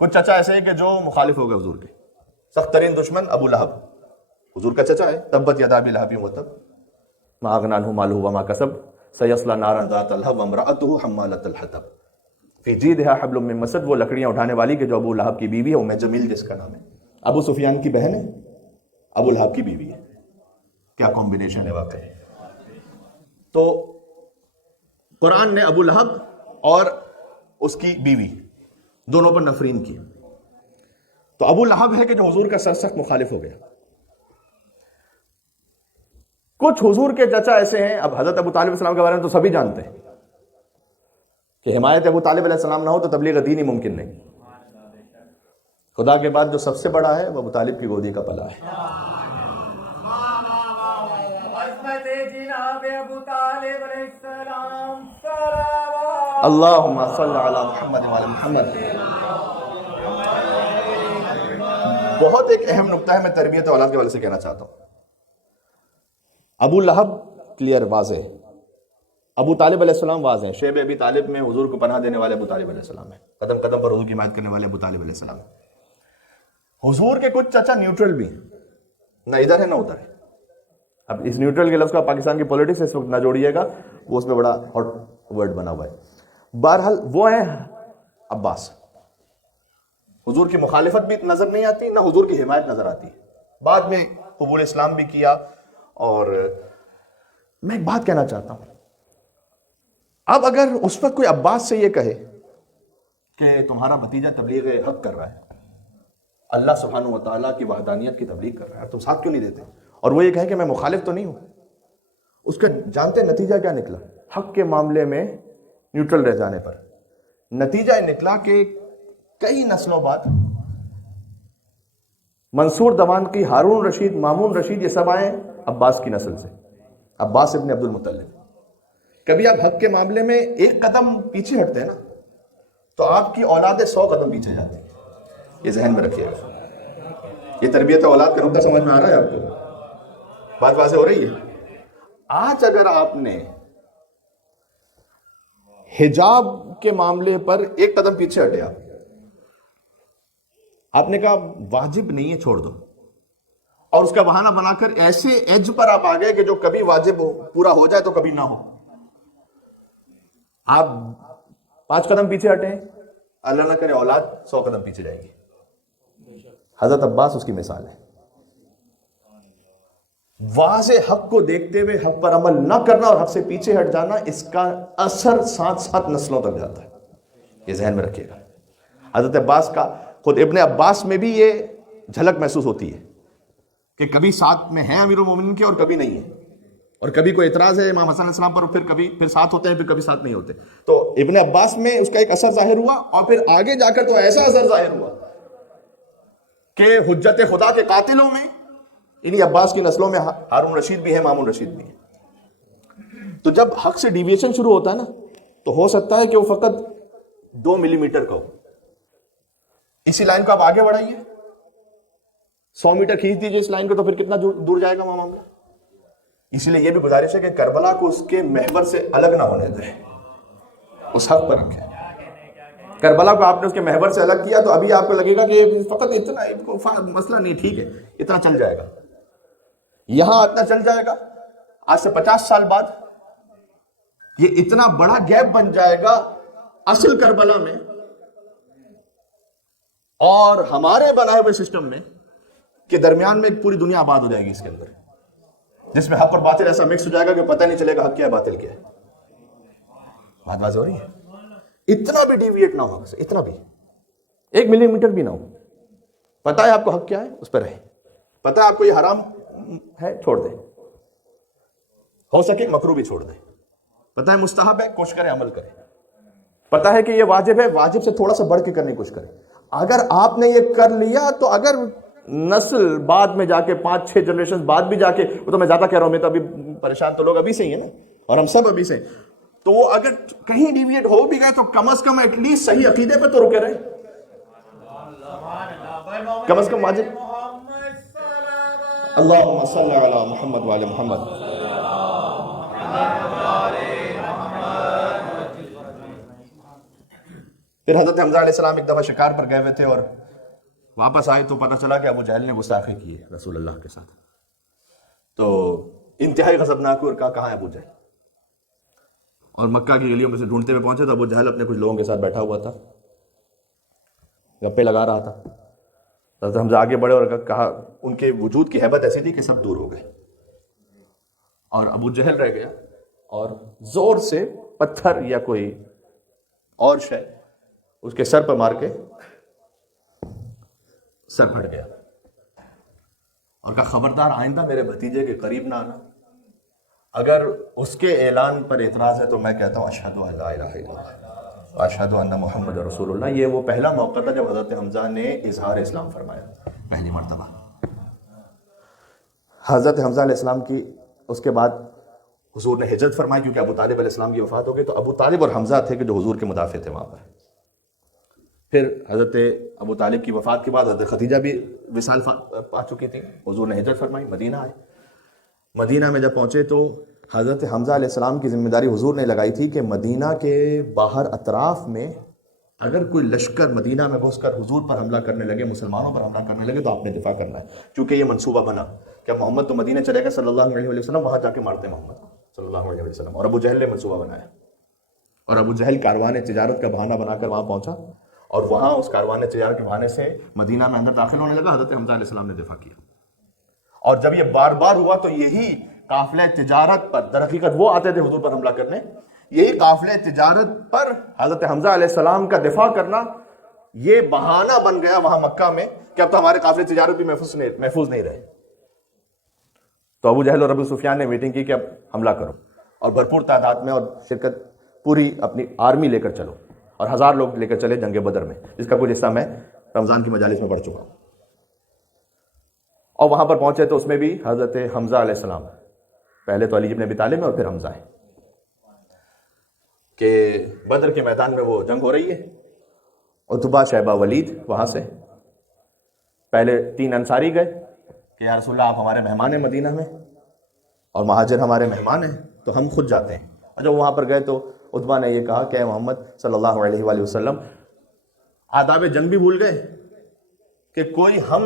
کچھ چچا ایسے ہیں کہ جو مخالف ہو گئے حضور کے، سخت ترین دشمن ابو لہب، حضور کا چچا ہے. تبت یدا ابی لہب وتب ما اغنی عنہ مالہ وما کسب سیصلی نارا ذات لہب وامرأتہ حمالۃ الحطب فی جیدہا حبل من مسد. وہ لکڑیاں اٹھانے والی کہ جو ابو لہب کی بیوی ہے, ام جمیل جس کا نام ہے. ابو سفیان کی بہن ہے, ابو لہب کی بیوی ہے. کیا کمبینیشن ہے واقعی. تو قرآن نے ابو لہب اور اس کی بیوی دونوں پر نفرین کی. تو ابو لہب ہے کہ جو حضور کا سرسخت مخالف ہو گیا. کچھ حضور کے چچا ایسے ہیں, اب حضرت ابو طالب علیہ السلام کے بارے میں تو سبھی جانتے ہیں کہ حمایت ابو طالب علیہ السلام نہ ہو تو تبلیغ دین ہی ممکن نہیں. خدا کے بعد جو سب سے بڑا ہے وہ ابو طالب کی گودی کا پلا ہے. اللہم صلی علی محمد وعلی محمد. بہت ایک اہم نقطہ ہے, میں تربیت اولاد کے حوالے سے کہنا چاہتا ہوں. ابو لہب کلیئر واضح, ابو طالب علیہ السلام واضح ہیں. شیب ابی طالب میں حضور کو پناہ دینے والے ابو طالب علیہ السلام ہیں, قدم قدم پر حضور کی حمایت کرنے والے ابو طالب علیہ السلام ہیں. حضور کے کچھ چچا نیوٹرل بھی, نہ ادھر ہے نہ ادھر ہے. اب اس نیوٹرل کے لفظ کا پاکستان کی پولیٹکس اس وقت نہ جوڑیے گا, وہ اس میں بڑا ہاٹ ورڈ بنا ہوا ہے. بہرحال وہ ہیں عباس. حضور کی مخالفت بھی نظر نہیں آتی, نہ حضور کی حمایت نظر آتی. بعد میں قبول اسلام بھی کیا. اور میں ایک بات کہنا چاہتا ہوں, اب اگر اس وقت کوئی عباس سے یہ کہے کہ تمہارا بھتیجا تبلیغ حق کر رہا ہے, اللہ سبحانہ و تعالیٰ کی وحدانیت کی تبلیغ کر رہا ہے, تم ساتھ کیوں نہیں دیتے, اور وہ یہ کہے کہ میں مخالف تو نہیں ہوں, اس کا جانتے نتیجہ کیا نکلا؟ حق کے معاملے میں نیوٹرل رہ جانے پر نتیجہ یہ نکلا کہ کئی نسلوں بعد منصور دوان کی, ہارون رشید, مامون رشید, یہ سب آئے عباس کی نسل سے, عباس ابن عبد المطلب. کبھی آپ حق کے معاملے میں ایک قدم پیچھے ہٹتے ہیں نا تو آپ کی اولادیں 100 قدم پیچھے جاتی ہیں. یہ ذہن میں رکھیے گا. یہ تربیت اولاد کا نقطہ سمجھ میں آ رہا ہے آپ کو؟ بات واضح ہو رہی ہے. آج اگر آپ نے حجاب کے معاملے پر ایک قدم پیچھے ہٹے, آپ نے کہا واجب نہیں ہے چھوڑ دو, اور اس کا بہانہ بنا کر ایسے ایج پر آپ آ گئے کہ جو کبھی واجب ہو پورا ہو جائے تو کبھی نہ ہو. آپ 5 قدم پیچھے ہٹیں, اللہ نہ کرے اولاد 100 قدم پیچھے جائے گی. حضرت عباس اس کی مثال ہے. واضح حق کو دیکھتے ہوئے حق پر عمل نہ کرنا اور حق سے پیچھے ہٹ جانا, اس کا اثر 7 نسلوں تک جاتا ہے. یہ ذہن میں رکھیے گا. حضرت عباس کا, خود ابن عباس میں بھی یہ جھلک محسوس ہوتی ہے کہ کبھی ساتھ میں ہیں امیر المومنین کے اور کبھی نہیں ہے, اور کبھی کوئی اعتراض ہے امام حسن علیہ السلام پر, پھر ساتھ ہوتے ہیں, پھر کبھی ساتھ نہیں ہوتے. تو ابن عباس میں اس کا ایک اثر ظاہر ہوا, اور پھر آگے جا کر تو ایسا اثر ظاہر ہوا کہ حجت خدا کے قاتلوں میں انہی عباس کی نسلوں میں ہارون رشید بھی ہے, مامون رشید بھی ہے. تو جب حق سے ڈیویشن شروع ہوتا ہے نا تو ہو سکتا ہے کہ وہ فقط 2 ملی میٹر کا ہو. اسی لائن کو آپ آگے بڑھائیے, 100 میٹر کھینچ دیجیے اس لائن کو, تو پھر کتنا دور جائے گا معاملہ. اس لیے یہ بھی گزارش ہے کہ کربلا کو اس کے محور سے الگ نہ ہونے دیں, اس حق پر رکھیں. کربلا کو آپ نے اس کے محور سے الگ کیا تو ابھی آپ کو لگے گا کہ فقط اتنا مسئلہ نہیں, ٹھیک ہے اتنا چل جائے گا, یہاں اتنا چل جائے گا. آج سے 50 سال بعد یہ اتنا بڑا گیپ بن جائے گا اصل کربلا میں اور ہمارے بنائے ہوئے سسٹم میں کہ درمیان میں پوری دنیا آباد ہو جائے گی اس کے اندر, جس میں حق اور باطل ایسا مکس ہو جائے گا کہ پتہ نہیں چلے گا حق کیا ہے باطل کیا ہے. بات واضح ہو رہی ہے. اتنا بھی ڈیویٹ نہ ہو, اتنا بھی 1 ملی میٹر بھی نہ ہو. پتہ ہے آپ کو حق کیا ہے, اس پہ رہیں. پتہ ہے آپ کو یہ حرام ہے, چھوڑ دیں. ہو سکے مکروہ بھی چھوڑ دیں. پتہ ہے مستحب ہے, کوشش کریں عمل کریں. پتہ ہے کہ یہ واجب ہے, واجب سے تھوڑا سا بڑھ کے کرنے کی کوشش کریں. اگر آپ نے یہ کر لیا تو اگر نسل بعد میں جا کے 5-6 جنریشن بعد بھی جا کے, وہ تو میں زیادہ کہہ رہا ہوں, میں تو ابھی پریشان تو لوگ ابھی سے ہی ہیں نا, اور ہم سب ابھی سے, تو وہ اگر کہیں ڈیویٹ ہو بھی گئے تو کم از کم ایٹ لیسٹ صحیح عقیدے پہ تو رکے رہے, کم از کم واجب. اللہم صلی علی محمد وعلی محمد. پھر حضرت حمزہ علیہ السلام ایک دفعہ شکار پر گئے ہوئے تھے اور واپس آئے تو پتہ چلا کہ ابو جہل نے گستاخی کی ہے رسول اللہ کے ساتھ. تو انتہائی غضبناک ہوئی اور کہا کہاں ہے ابو جہل؟ اور مکہ کی گلیوں میں سے ڈھونڈتے ہوئے پہنچے تو ابو جہل اپنے کچھ لوگوں کے ساتھ بیٹھا ہوا تھا، گپے لگا رہا تھا۔ حضرت حمزہ آگے بڑھے اور کہا، ان کے وجود کی ہیبت ایسی تھی کہ سب دور ہو گئے اور ابو جہل رہ گیا، اور زور سے پتھر یا کوئی اور شے اس کے سر پر مار کے سر پھٹ گیا، اور کہا خبردار آئندہ میرے بھتیجے کے قریب نہ آنا، اگر اس کے اعلان پر اعتراض ہے تو میں کہتا ہوں اشہد ان لا الہ الا اللہ اشہد ان محمد رسول اللہ۔ یہ وہ پہلا موقع تھا جب حضرت حمزہ نے اظہار اسلام فرمایا، پہلی مرتبہ۔ حضرت حمزہ علیہ السلام کی اس کے بعد حضور نے ہجرت فرمائی، کیونکہ ابو طالب علیہ السلام کی وفات ہو گئی، تو ابو طالب اور حمزہ تھے کہ جو حضور کے مدافع تھے وہاں پر۔ پھر حضرت ابو طالب کی وفات کے بعد حضرت خدیجہ بھی وصال پا چکی تھی، حضور نے ہجرت فرمائی، مدینہ آئے۔ مدینہ میں جب پہنچے تو حضرت حمزہ علیہ السلام کی ذمہ داری حضور نے لگائی تھی کہ مدینہ کے باہر اطراف میں اگر کوئی لشکر مدینہ میں گھس کر حضور پر حملہ کرنے لگے، مسلمانوں پر حملہ کرنے لگے، تو آپ نے دفاع کرنا ہے، کیونکہ یہ منصوبہ بنا کہ محمد تو مدینہ چلے گا صلی اللہ علیہ وسلم، وہاں جا کے مارتے محمد صلی اللہ علیہ وسلم۔ اور ابو جہل نے منصوبہ بنایا، اور ابو جہل کاروان تجارت کا بہانہ بنا کر وہاں پہنچا، اور وہاں اس کاروان تجارت کے بہانے سے مدینہ میں اندر داخل ہونے لگا۔ حضرت حمزہ علیہ السلام نے دفاع کیا، اور جب یہ بار بار ہوا تو یہی قافلہ تجارت پر، در حقیقت وہ آتے تھے حضور پر حملہ کرنے، یہی قافلہ تجارت پر حضرت حمزہ علیہ السلام کا دفاع کرنا یہ بہانہ بن گیا وہاں مکہ میں کہ اب تو ہمارے قافلہ تجارت بھی محفوظ نہیں رہے۔ تو ابو جہل اور ابو سفیان نے میٹنگ کی کہ اب حملہ کرو، اور بھرپور تعداد میں، اور شرکت پوری اپنی آرمی لے کر چلو، اور 1000 لوگ لے کر چلے جنگ بدر میں، جس کا کچھ حصہ میں رمضان کی مجالس میں پڑھ چکا ہوں۔ اور وہاں پر پہنچے تو اس میں بھی حضرت حمزہ علیہ السلام، پہلے تو علی بن ابی طالب میں اور پھر حمزہ ہے، کہ بدر کے میدان میں وہ جنگ ہو رہی ہے، عتبہ شیبہ ولید وہاں سے پہلے 3 انصاری گئے کہ یا رسول اللہ آپ ہمارے مہمان ہیں مدینہ میں، اور مہاجر ہمارے مہمان ہیں تو ہم خود جاتے ہیں۔ اور جب وہاں پر گئے تو عتبہ نے یہ کہا کہ اے محمد صلی اللہ علیہ وآلہ وسلم، آداب جنگ بھی بھول گئے کہ کوئی ہم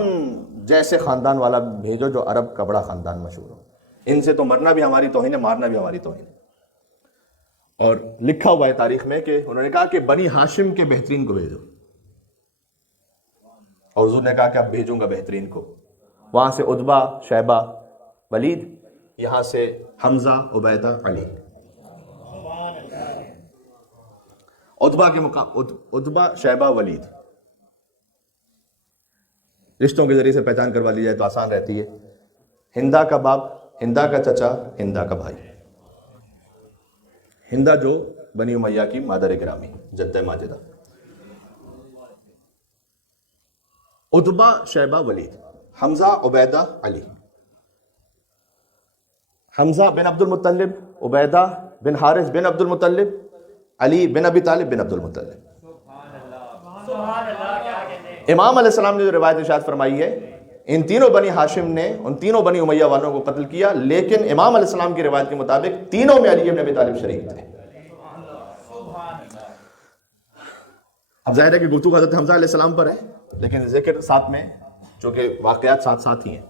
جیسے خاندان والا بھیجو جو عرب کا بڑا خاندان مشہور ہو، ان سے تو مرنا بھی ہماری توہین ہے، مارنا بھی ہماری توہین ہے۔ اور لکھا ہوا ہے تاریخ میں کہ انہوں نے کہا کہ بنی ہاشم کے بہترین کو بھیجو، اور حضور نے کہا کہ اب بھیجوں گا بہترین کو۔ وہاں سے عتبہ شیبہ ولید، یہاں سے حمزہ عبیدہ علی۔ عتبہ کے عتبہ شیبہ ولید، رشتوں کے ذریعے سے پہچان کروا لی جائے تو آسان رہتی ہے۔ ہندا کا باپ، ہندا کا چچا، ہندا کا بھائی، ہندا جو بنی امیہ کی مادر گرامی، جدہ ماجدہ۔ عتبہ شیبہ ولید، حمزہ عبیدہ علی، حمزہ بن عبد المطلب، عبیدہ بن حارث بن عبد المطلب، علی بن ابی طالب بن عبد المطلب۔ امام علیہ السلام نے جو روایت ارشاد فرمائی ہے، ان تینوں بنی ہاشم نے ان تینوں بنی امیہ والوں کو قتل کیا، لیکن امام علیہ السلام کی روایت کے مطابق تینوں میں علی بن ابی طالب شریک تھے۔ اب ظاہر ہے کہ گفتگو حضرت حمزہ علیہ السلام پر ہے، لیکن ذکر ساتھ میں، چونکہ واقعات ساتھ ساتھ ہی ہیں۔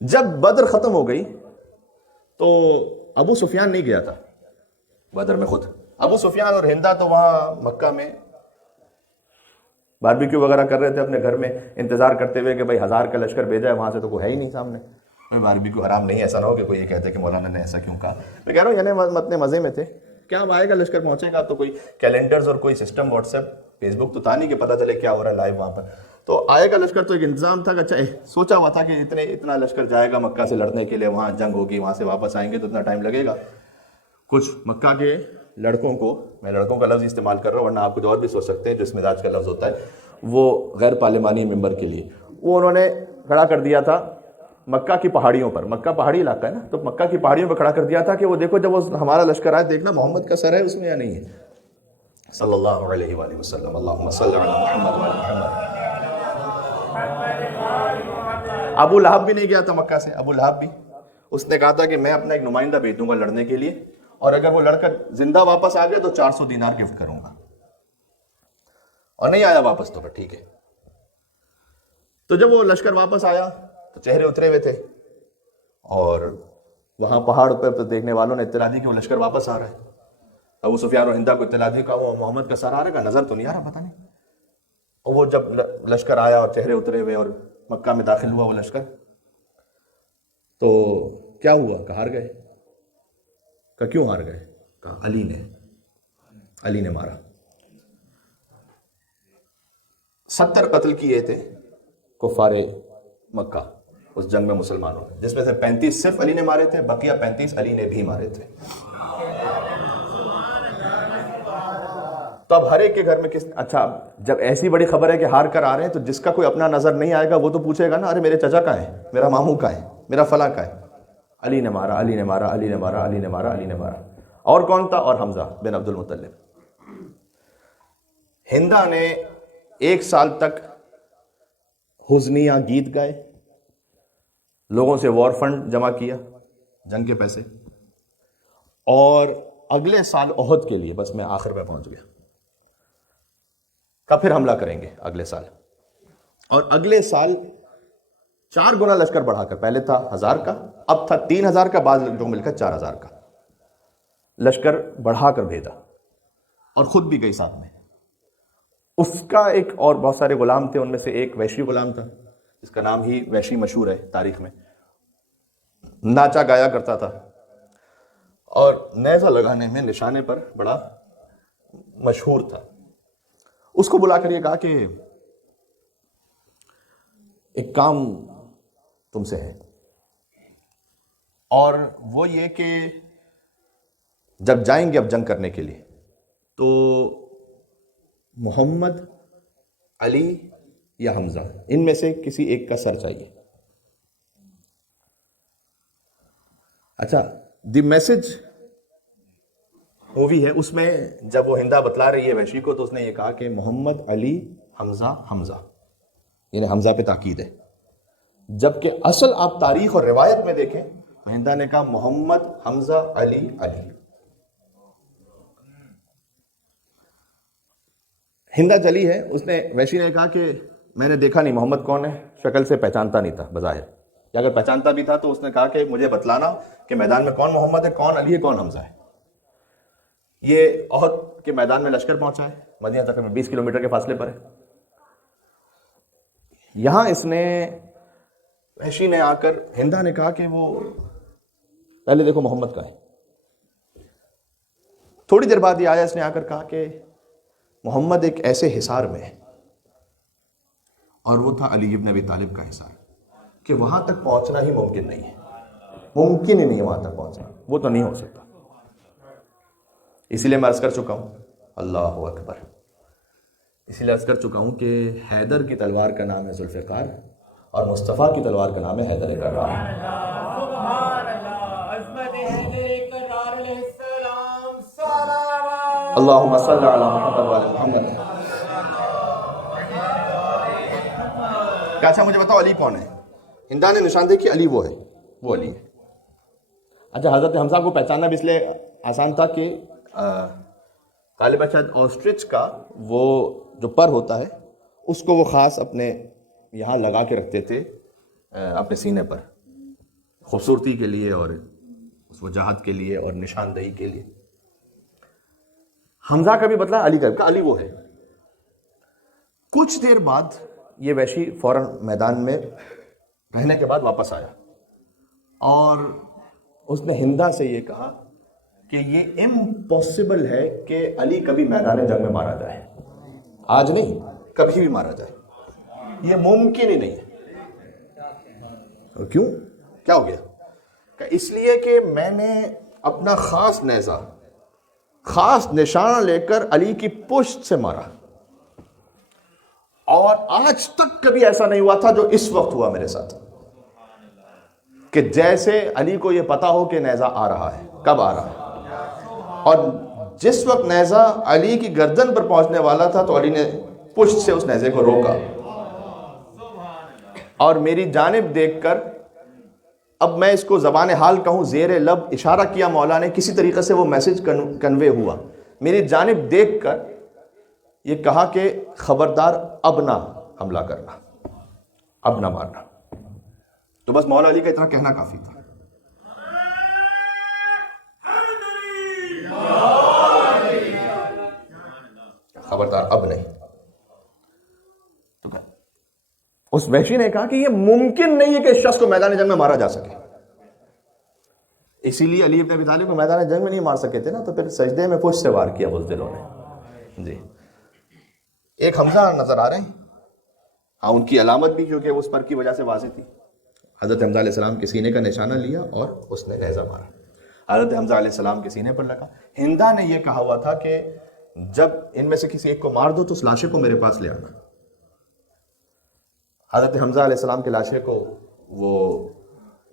جب بدر ختم ہو گئی تو ابو سفیان نہیں گیا تھا بدر میں خود، ابو سفیان اور ہندا تو وہاں مکہ میں باربیکیو وغیرہ کر رہے تھے اپنے گھر میں، انتظار کرتے ہوئے کہ بھائی 1000 کا لشکر بھیجا ہے، وہاں سے تو کوئی ہے ہی نہیں سامنے۔ باربیکیو حرام نہیں، ایسا نہ ہو کہ کوئی یہ کہتے کہ مولانا نے ایسا کیوں کہا۔ میں کہہ رہا ہوں یعنی اپنے مزے میں تھے، کیا اب آئے گا لشکر پہنچے گا، تو کوئی کیلنڈرز اور کوئی سسٹم واٹس ایپ فیس بک تو تھا نہیں کہ پتہ چلے کیا ہو رہا ہے لائیو وہاں پر، تو آئے گا لشکر تو ایک انتظام تھا کہ اچھا سوچا ہوا تھا کہ اتنا لشکر جائے گا مکہ سے لڑنے کے لیے، وہاں جنگ ہوگی، وہاں سے واپس آئیں گے تو اتنا ٹائم لگے گا۔ کچھ مکہ کے لڑکوں کو، میں لڑکوں کا لفظ استعمال کر رہا ہوں ورنہ آپ کچھ اور بھی سوچ سکتے ہیں جو اس مزاج کا لفظ ہوتا ہے، وہ غیر پارلیمانی ممبر کے لیے، وہ انہوں نے کھڑا کر دیا تھا مکہ کی پہاڑیوں پر، مکہ پہاڑی علاقہ ہے نا، تو مکہ کی پہاڑیوں پر کھڑا کر دیا تھا کہ وہ دیکھو جب وہ ہمارا لشکر آئے دیکھنا محمد کا سر ہے اس میں یا نہیں ہے، صلی اللہ علیہ وآلہ وسلم، اللہم صلی علی محمد وعلی محمد۔ ابو لہب بھی نہیں گیا تھا مکہ سے، ابو لہب بھی، اس نے کہا تھا کہ میں اپنا ایک نمائندہ بھیج دوں گا لڑنے کے لیے، اور اگر وہ لڑکا زندہ واپس آ گیا تو 400 دینار گفٹ کروں گا، اور نہیں آیا واپس تو پھر ٹھیک ہے۔ تو جب وہ لشکر واپس آیا تو چہرے اترے ہوئے تھے، اور وہاں پہاڑ پر دیکھنے والوں نے اطلاع دی کہ وہ لشکر واپس آ رہا ہے. ابو سفیان اور ہندا کو اطلاع دی کہ وہ محمد کا سر آ رہا ہے، نظر تو نہیں آ رہا، پتہ نہیں. اور وہ جب لشکر آیا اور چہرے اترے ہوئے اور مکہ میں داخل ہوا وہ لشکر، تو کیا ہوا کہ ہار گئے. کہ کیوں ہار گئے؟ کہا علی نے مارا. 70 قتل کیے تھے کفار مکہ اس جنگ میں مسلمانوں نے، جس میں سے 35 صرف علی نے مارے تھے، بقیہ 35 علی نے بھی مارے تھے. تو اب ہر ایک کے گھر میں اچھا جب ایسی بڑی خبر ہے کہ ہار کر آ رہے ہیں، تو جس کا کوئی اپنا نظر نہیں آئے گا وہ تو پوچھے گا نا، ارے میرے چچا کہاں ہے، میرا ماموں کہاں ہے، میرا فلاں کہاں ہے. علی نے مارا، علی نے مارا، علی نے مارا، علی نے مارا، علی نے مارا. اور کون تھا؟ اور حمزہ بن عبد المطلب. ہندا نے 1 سال تک حزنیہ گیت گائے، لوگوں سے وار فنڈ جمع کیا، جنگ کے پیسے. اور اگلے سال احد کے لیے، بس میں آخر میں پہنچ گیا، کب پھر حملہ کریں گے اگلے سال. اور اگلے سال 4 گنا لشکر بڑھا کر، پہلے تھا 1000 کا، اب تھا 3000 کا، بعض لوگ مل کر 4000 کا لشکر بڑھا کر بھیجا، اور خود بھی گئی ساتھ میں. اس کا ایک اور بہت سارے غلام تھے، ان میں سے ایک ویشی غلام تھا، اس کا نام ہی ویشی مشہور ہے تاریخ میں. ناچا گایا کرتا تھا اور نیزہ لگانے میں، نشانے پر بڑا مشہور تھا. اس کو بلا کر یہ کہا کہ ایک کام تم سے ہے، اور وہ یہ کہ جب جائیں گے اب جنگ کرنے کے لیے تو محمد، علی یا حمزہ، ان میں سے کسی ایک کا سر چاہیے. اچھا دی میسج مووی ہے، اس میں جب وہ ہندا بتلا رہی ہے وحشی کو، تو اس نے یہ کہا کہ محمد، علی، حمزہ، یعنی حمزہ پہ تاکید ہے. جبکہ اصل آپ تاریخ اور روایت میں دیکھیں تو ہندا نے کہا محمد، حمزہ، علی. ہندا چلی ہے، اس نے وحشی نے کہا کہ میں نے دیکھا نہیں محمد کون ہے، شکل سے پہچانتا نہیں تھا بظاہر، یا اگر پہچانتا بھی تھا تو اس نے کہا کہ مجھے بتلانا کہ میدان میں کون محمد ہے، کون علی ہے، کون حمزہ ہے. یہ احد کے میدان میں لشکر پہنچا ہے، مدینہ تقریباً 20 کلومیٹر کے فاصلے پر ہے. یہاں اس نے وحشی نے آ کر، ہندا نے کہا کہ وہ پہلے دیکھو محمد کا ہے. تھوڑی دیر بعد یہ آیا، اس نے آ کر کہا کہ محمد ایک ایسے حصار میں ہے، اور وہ تھا علی ابن ابی طالب کا حصار، کہ وہاں تک پہنچنا ہی ممکن نہیں ہے، ممکن ہی نہیں ہے وہاں تک پہنچنا، وہ تو نہیں ہو سکتا. اسی لیے میں عرض کر چکا ہوں، اللہ اکبر، اسی لیے عرض کر چکا ہوں کہ حیدر کی تلوار کا نام ہے ذوالفقار، اور مصطفیٰ کی تلوار کا نام ہے حیدر کرار. اللہم صلی علی محمد و علی محمد. اچھا مجھے بتاؤ علی کون ہے؟ ہندا نے نشان دیکھی، علی وہ ہے، وہ علی ہے. اچھا حضرت حمزہ کو پہچاننا بھی اس لیے آسان تھا کہ غالباً شاید آسٹرچ کا وہ جو پر ہوتا ہے اس کو وہ خاص اپنے یہاں لگا کے رکھتے تھے اپنے سینے پر، خوبصورتی کے لیے اور اس وجاہت کے لیے اور نشاندہی کے لیے. حمزہ کا بھی بدلا علی کا علی وہ ہے. کچھ دیر بعد یہ وحشی فوراً میدان میں رہنے کے بعد واپس آیا، اور اس نے ہندا سے یہ کہا کہ یہ امپاسبل ہے کہ علی کبھی میدان جنگ میں مارا جائے، آج نہیں کبھی بھی مارا جائے، یہ ممکن ہی نہیں ہے. کیوں؟ کیا ہو گیا؟ کہ اس لیے کہ میں نے اپنا خاص نیزہ، خاص نشان لے کر علی کی پشت سے مارا، اور آج تک کبھی ایسا نہیں ہوا تھا جو اس وقت ہوا میرے ساتھ، کہ جیسے علی کو یہ پتا ہو کہ نیزہ آ رہا ہے، کب آ رہا ہے، اور جس وقت نیزہ علی کی گردن پر پہنچنے والا تھا تو علی نے پشت سے اس نیزے کو روکا، اور میری جانب دیکھ کر، اب میں اس کو زبان حال کہوں، زیر لب اشارہ کیا مولا نے، کسی طریقے سے وہ میسج کنوے ہوا، میری جانب دیکھ کر یہ کہا کہ خبردار اب نہ حملہ کرنا، اب نہ مارنا. تو بس مولا علی کا اتنا کہنا کافی تھا. خبردار اب نہیں. تو اس وحشی نے کہا کہ یہ ممکن نہیں ہے کہ اس شخص کو میدان جنگ میں مارا جا سکے. اسی لیے علی ابن ابی طالب کو میدان جنگ میں نہیں مار سکے تھے نا, تو پھر سجدے میں پشت سے وار کیا بزدلوں نے. جی ایک حمزہ نظر آ رہے ہیں, ہاں ان کی علامت بھی کیونکہ اس پر کی وجہ سے واضح تھی. حضرت حمزہ علیہ السلام کے سینے کا نشانہ لیا اور اس نے نیزہ مارا. حضرت حمزہ علیہ السلام کے سینے پر لگا. ہندا نے یہ کہا ہوا تھا کہ جب ان میں سے کسی ایک کو مار دو تو اس لاشے کو میرے پاس لے آنا. حضرت حمزہ علیہ السلام کے لاشے کو وہ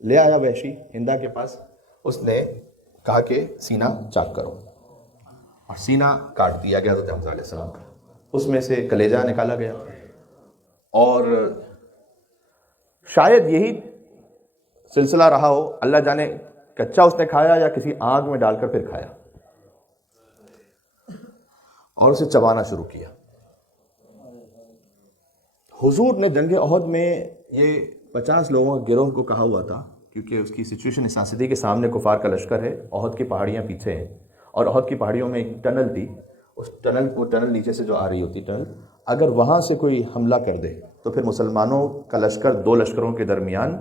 لے آیا وحشی ہندا کے پاس. اس نے کہا کہ سینہ چاک کرو, اور سینہ کاٹ دیا گیا حضرت حمزہ علیہ السلام کا. اس میں سے کلیجہ نکالا گیا, اور شاید یہی سلسلہ رہا ہو, اللہ جانے کچا اس نے کھایا یا کسی آگ میں ڈال کر پھر کھایا, اور اسے چبانا شروع کیا. حضور نے جنگ احد میں یہ 50 لوگوں کے گروہ کو کہا ہوا تھا, کیونکہ اس کی سچویشن اس طرح سے تھی کہ سامنے کفار کا لشکر ہے, احد کی پہاڑیاں پیچھے ہیں, اور احد کی پہاڑیوں میں ایک ٹنل تھی. اس ٹنل نیچے سے جو آ رہی ہوتی ٹنل, اگر وہاں سے کوئی حملہ کر دے تو پھر مسلمانوں کا لشکر 2 لشکروں کے درمیان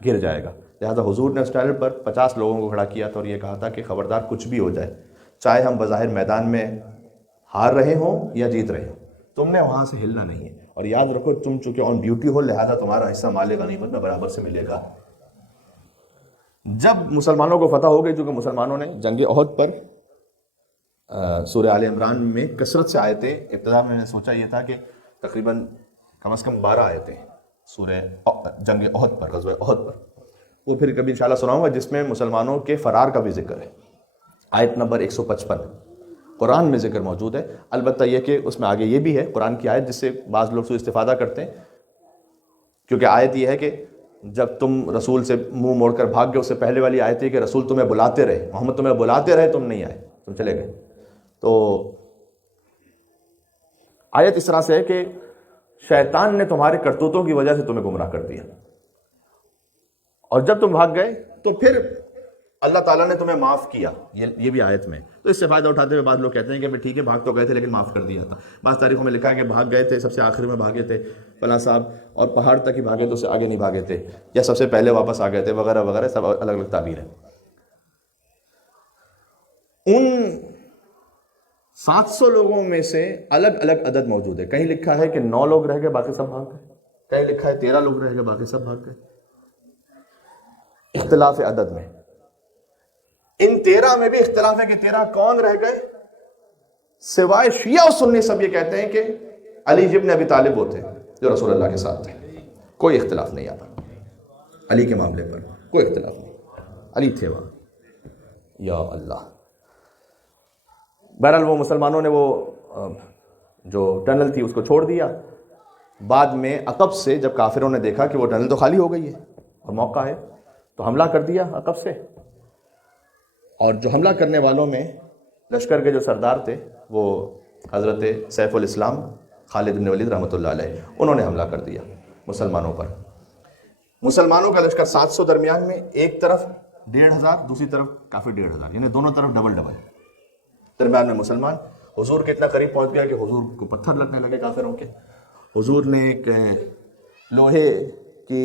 گر جائے گا. لہٰذا حضور نے اس ٹنل پر 50 لوگوں کو کھڑا کیا تھا, اور یہ کہا تھا کہ خبردار کچھ بھی ہو جائے, چاہے ہم بظاہر میدان میں ہار رہے ہوں یا جیت رہے ہوں, تم نے وہاں سے ہلنا نہیں ہے. اور یاد رکھو تم چونکہ آن ڈیوٹی ہو, لہذا تمہارا حصہ مال غنیمت میں برابر سے ملے گا. جب مسلمانوں کو فتح ہو گئی, چونکہ مسلمانوں نے جنگ احد پر سورہ آل عمران میں کثرت سے آیتیں, ابتدا میں نے سوچا یہ تھا کہ تقریباً کم از کم 12 آیتیں سورہ جنگ احد پر, غزوہ احد پر, وہ پھر کبھی انشاءاللہ سناؤں گا, جس میں مسلمانوں کے فرار کا بھی ذکر ہے. آیت نمبر 155 قرآن میں ذکر موجود ہے. البتہ یہ کہ اس میں آگے یہ بھی ہے قرآن کی آیت, جس سے بعض لوگ استفادہ کرتے ہیں, کیونکہ آیت یہ ہے کہ جب تم رسول سے منہ موڑ کر بھاگ گئے, اس سے پہلے والی آیت ہے کہ رسول تمہیں بلاتے رہے, محمد تمہیں بلاتے رہے, تم نہیں آئے, تم چلے گئے. تو آیت اس طرح سے ہے کہ شیطان نے تمہارے کرتوتوں کی وجہ سے تمہیں گمراہ کر دیا, اور جب تم بھاگ گئے تو پھر اللہ تعالیٰ نے تمہیں معاف کیا. یہ بھی آیت میں. تو اس سے فائدہ اٹھاتے ہوئے بعض لوگ کہتے ہیں کہ ٹھیک ہے بھاگ تو گئے تھے لیکن معاف کر دیا تھا. بعض تاریخوں میں لکھا ہے کہ بھاگ گئے تھے, سب سے آخر میں بھاگے تھے فلاں صاحب, اور پہاڑ تک ہی بھاگے تو اس سے آگے نہیں بھاگے تھے, یا سب سے پہلے واپس آ گئے تھے, وغیرہ وغیرہ, سب الگ الگ تعبیر ہے. ان 700 لوگوں میں سے الگ الگ عدد موجود ہے. کہیں لکھا ہے کہ 9 لوگ رہ گئے باقی سب بھاگ گئے, کہیں لکھا ہے 13 لوگ رہ گئے باقی سب بھاگ گئے. اختلاف عدد میں. ان 13 میں بھی اختلاف ہے کہ 13 کون رہ گئے. سوائے شیعہ اور سنی سب یہ کہتے ہیں کہ علی ابن ابی طالب وہ تھے جو رسول اللہ کے ساتھ تھے. کوئی اختلاف نہیں آتا علی کے معاملے پر, کوئی اختلاف نہیں, علی تھے وہاں. یا اللہ. بہرحال وہ مسلمانوں نے وہ جو ٹنل تھی اس کو چھوڑ دیا. بعد میں عقب سے جب کافروں نے دیکھا کہ وہ ٹنل تو خالی ہو گئی ہے اور موقع ہے, تو حملہ کر دیا عقب سے. اور جو حملہ کرنے والوں میں لشکر کے جو سردار تھے وہ حضرت سیف الاسلام خالد بن ولید رحمۃ اللہ علیہ, انہوں نے حملہ کر دیا مسلمانوں پر. مسلمانوں کا لشکر 700 درمیان میں, ایک طرف 1500, دوسری طرف کافی 1500, یعنی دونوں طرف ڈبل ڈبل. درمیان میں مسلمان. حضور کے اتنا قریب پہنچ گیا کہ حضور کو پتھر لگنے لگے کافروں کے. حضور نے ایک لوہے کی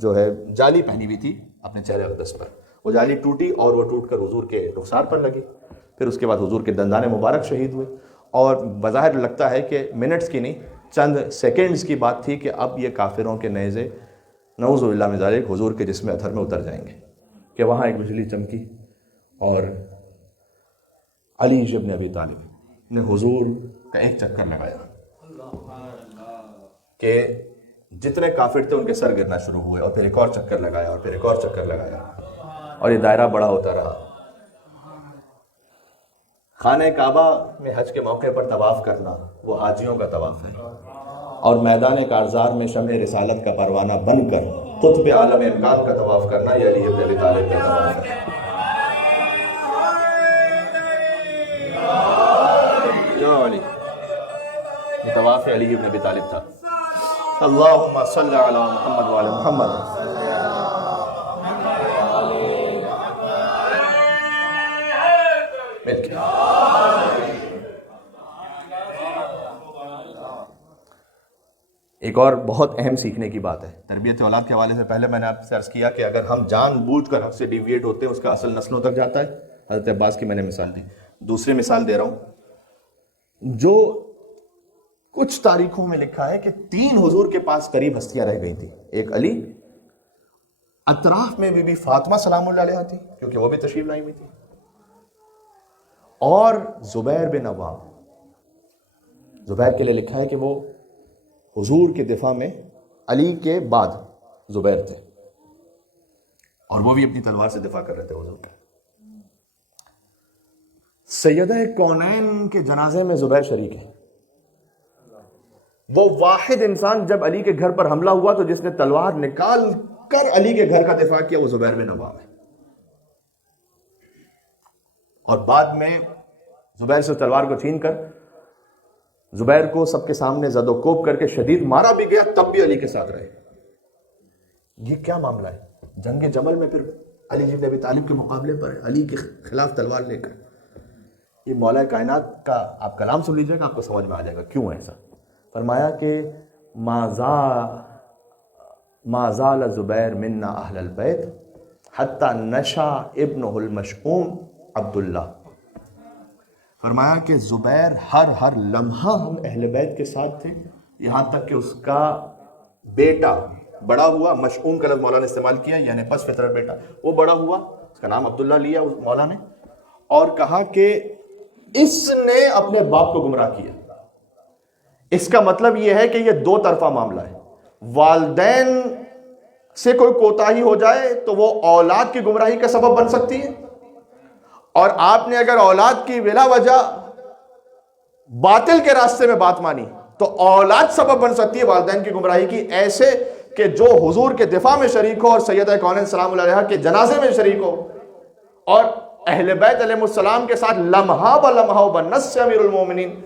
جو ہے جالی پہنی ہوئی تھی اپنے چہرے اقدس پر, وہ جالی ٹوٹی اور وہ ٹوٹ کر حضور کے رخسار پر لگی. پھر اس کے بعد حضور کے دندان مبارک شہید ہوئے, اور بظاہر لگتا ہے کہ منٹس کی نہیں چند سیکنڈز کی بات تھی کہ اب یہ کافروں کے نیزے نعوذ باللہ من ذالک حضور کے جسم اطہر میں اتر جائیں گے. کہ وہاں ایک بجلی چمکی اور علی ابن ابی طالب نے حضور کا ایک چکر لگایا کہ جتنے کافر تھے ان کے سر گرنا شروع ہوئے, اور پھر ایک اور چکر لگایا, اور پھر ایک اور چکر لگایا, اور یہ دائرہ بڑا ہوتا رہا. خانہ کعبہ میں حج کے موقع پر طواف کرنا وہ حاجیوں کا طواف ہے, اور میدان کارزار میں شمع رسالت کا پروانہ بن کر قطب عالم امکان کا طواف کرنا یہ علی ابن ابی طالب کا طواف ہے. یہ طواف علی ابن ابی طالب تھا. اللہم صلی علی محمد وعلی محمد. ایک اور بہت اہم سیکھنے کی بات ہے تربیت اولاد کے حوالے سے. پہلے میں نے آپ سے عرض کیا کہ اگر ہم جان بوجھ کر حق سے ڈیویٹ ہوتے ہیں اس کا اثر نسلوں تک جاتا ہے. حضرت عباس کی میں نے مثال دی. دوسری مثال دے رہا ہوں جو کچھ تاریخوں میں لکھا ہے کہ 3 حضور کے پاس قریب ہستیاں رہ گئی تھیں. ایک علی، اطراف میں بی بی فاطمہ سلام اللہ علیہا تھی کیونکہ وہ بھی تشریف لائی ہوئی تھی، اور زبیر بن عوام. زبیر کے لیے لکھا ہے کہ وہ حضور کے دفاع میں علی کے بعد زبیر تھے، اور وہ بھی اپنی تلوار سے دفاع کر رہے تھے حضور کا. سیدہ کونین کے جنازے میں زبیر شریک ہے. وہ واحد انسان جب علی کے گھر پر حملہ ہوا تو جس نے تلوار نکال کر علی کے گھر کا دفاع کیا وہ زبیر بن عوام ہے. اور بعد میں زبیر سے تلوار کو چھین کر زبیر کو سب کے سامنے زد و کوب کر کے شدید مارا بھی گیا، تب بھی علی کے ساتھ رہے. یہ کیا معاملہ ہے؟ جنگ جمل میں پھر علی بن ابی طالب کے مقابلے پر علی کے خلاف تلوار لے کر. یہ مولا کائنات کا آپ کلام سن لیجئے گا، آپ کو سمجھ میں آ جائے گا کیوں ایسا. فرمایا کہ ما زال زبیر منا اہل البیت حتی نشا ابنہ المشؤوم عبداللہ. فرمایا کہ زبیر ہر لمحہ ہم اہل بیت کے ساتھ تھے، یہاں تک کہ اس کا بیٹا بڑا ہوا. مشؤوم کا لفظ مولا نے استعمال کیا، یعنی پس فطرت بیٹا. وہ بڑا ہوا، اس کا نام عبداللہ لیا مولا نے، اور کہا کہ اس نے اپنے باپ کو گمراہ کیا. اس کا مطلب یہ ہے کہ یہ 2 طرفہ معاملہ ہے. والدین سے کوئی کوتاہی ہو جائے تو وہ اولاد کی گمراہی کا سبب بن سکتی ہے، اور آپ نے اگر اولاد کی بلا وجہ باطل کے راستے میں بات مانی تو اولاد سبب بن سکتی ہے والدین کی گمراہی کی. ایسے کہ جو حضور کے دفاع میں شریک ہو اور سیدہ کونین سلام اللہ علیہا کے جنازے میں شریک ہو، اور اہل بیت علیہ السلام کے ساتھ لمحہ بلمحہ بنص سے امیر المومنین،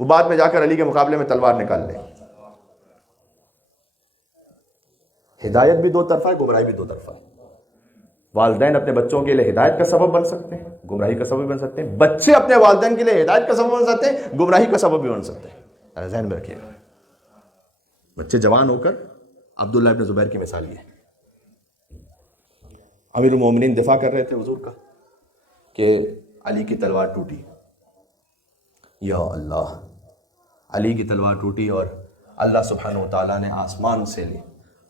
وہ بعد میں جا کر علی کے مقابلے میں تلوار نکال لے. ہدایت بھی 2 طرفہ ہے، گمراہی بھی 2 طرفہ ہے. والدین اپنے بچوں کے لیے ہدایت کا سبب بن سکتے ہیں، گمراہی کا سبب بھی بن سکتے ہیں. بچے اپنے والدین کے لیے ہدایت کا سبب بن سکتے ہیں، گمراہی کا سبب بھی بن سکتے ہیں. ذہن میں رکھیے گا. بچے جوان ہو کر عبداللہ ابن زبیر کی مثال یہ ہے. امیر المومنین دفاع کر رہے تھے حضور کا کہ علی کی تلوار ٹوٹی. یا اللہ، علی کی تلوار ٹوٹی اور اللہ سبحانہ وتعالیٰ نے آسمان سے لی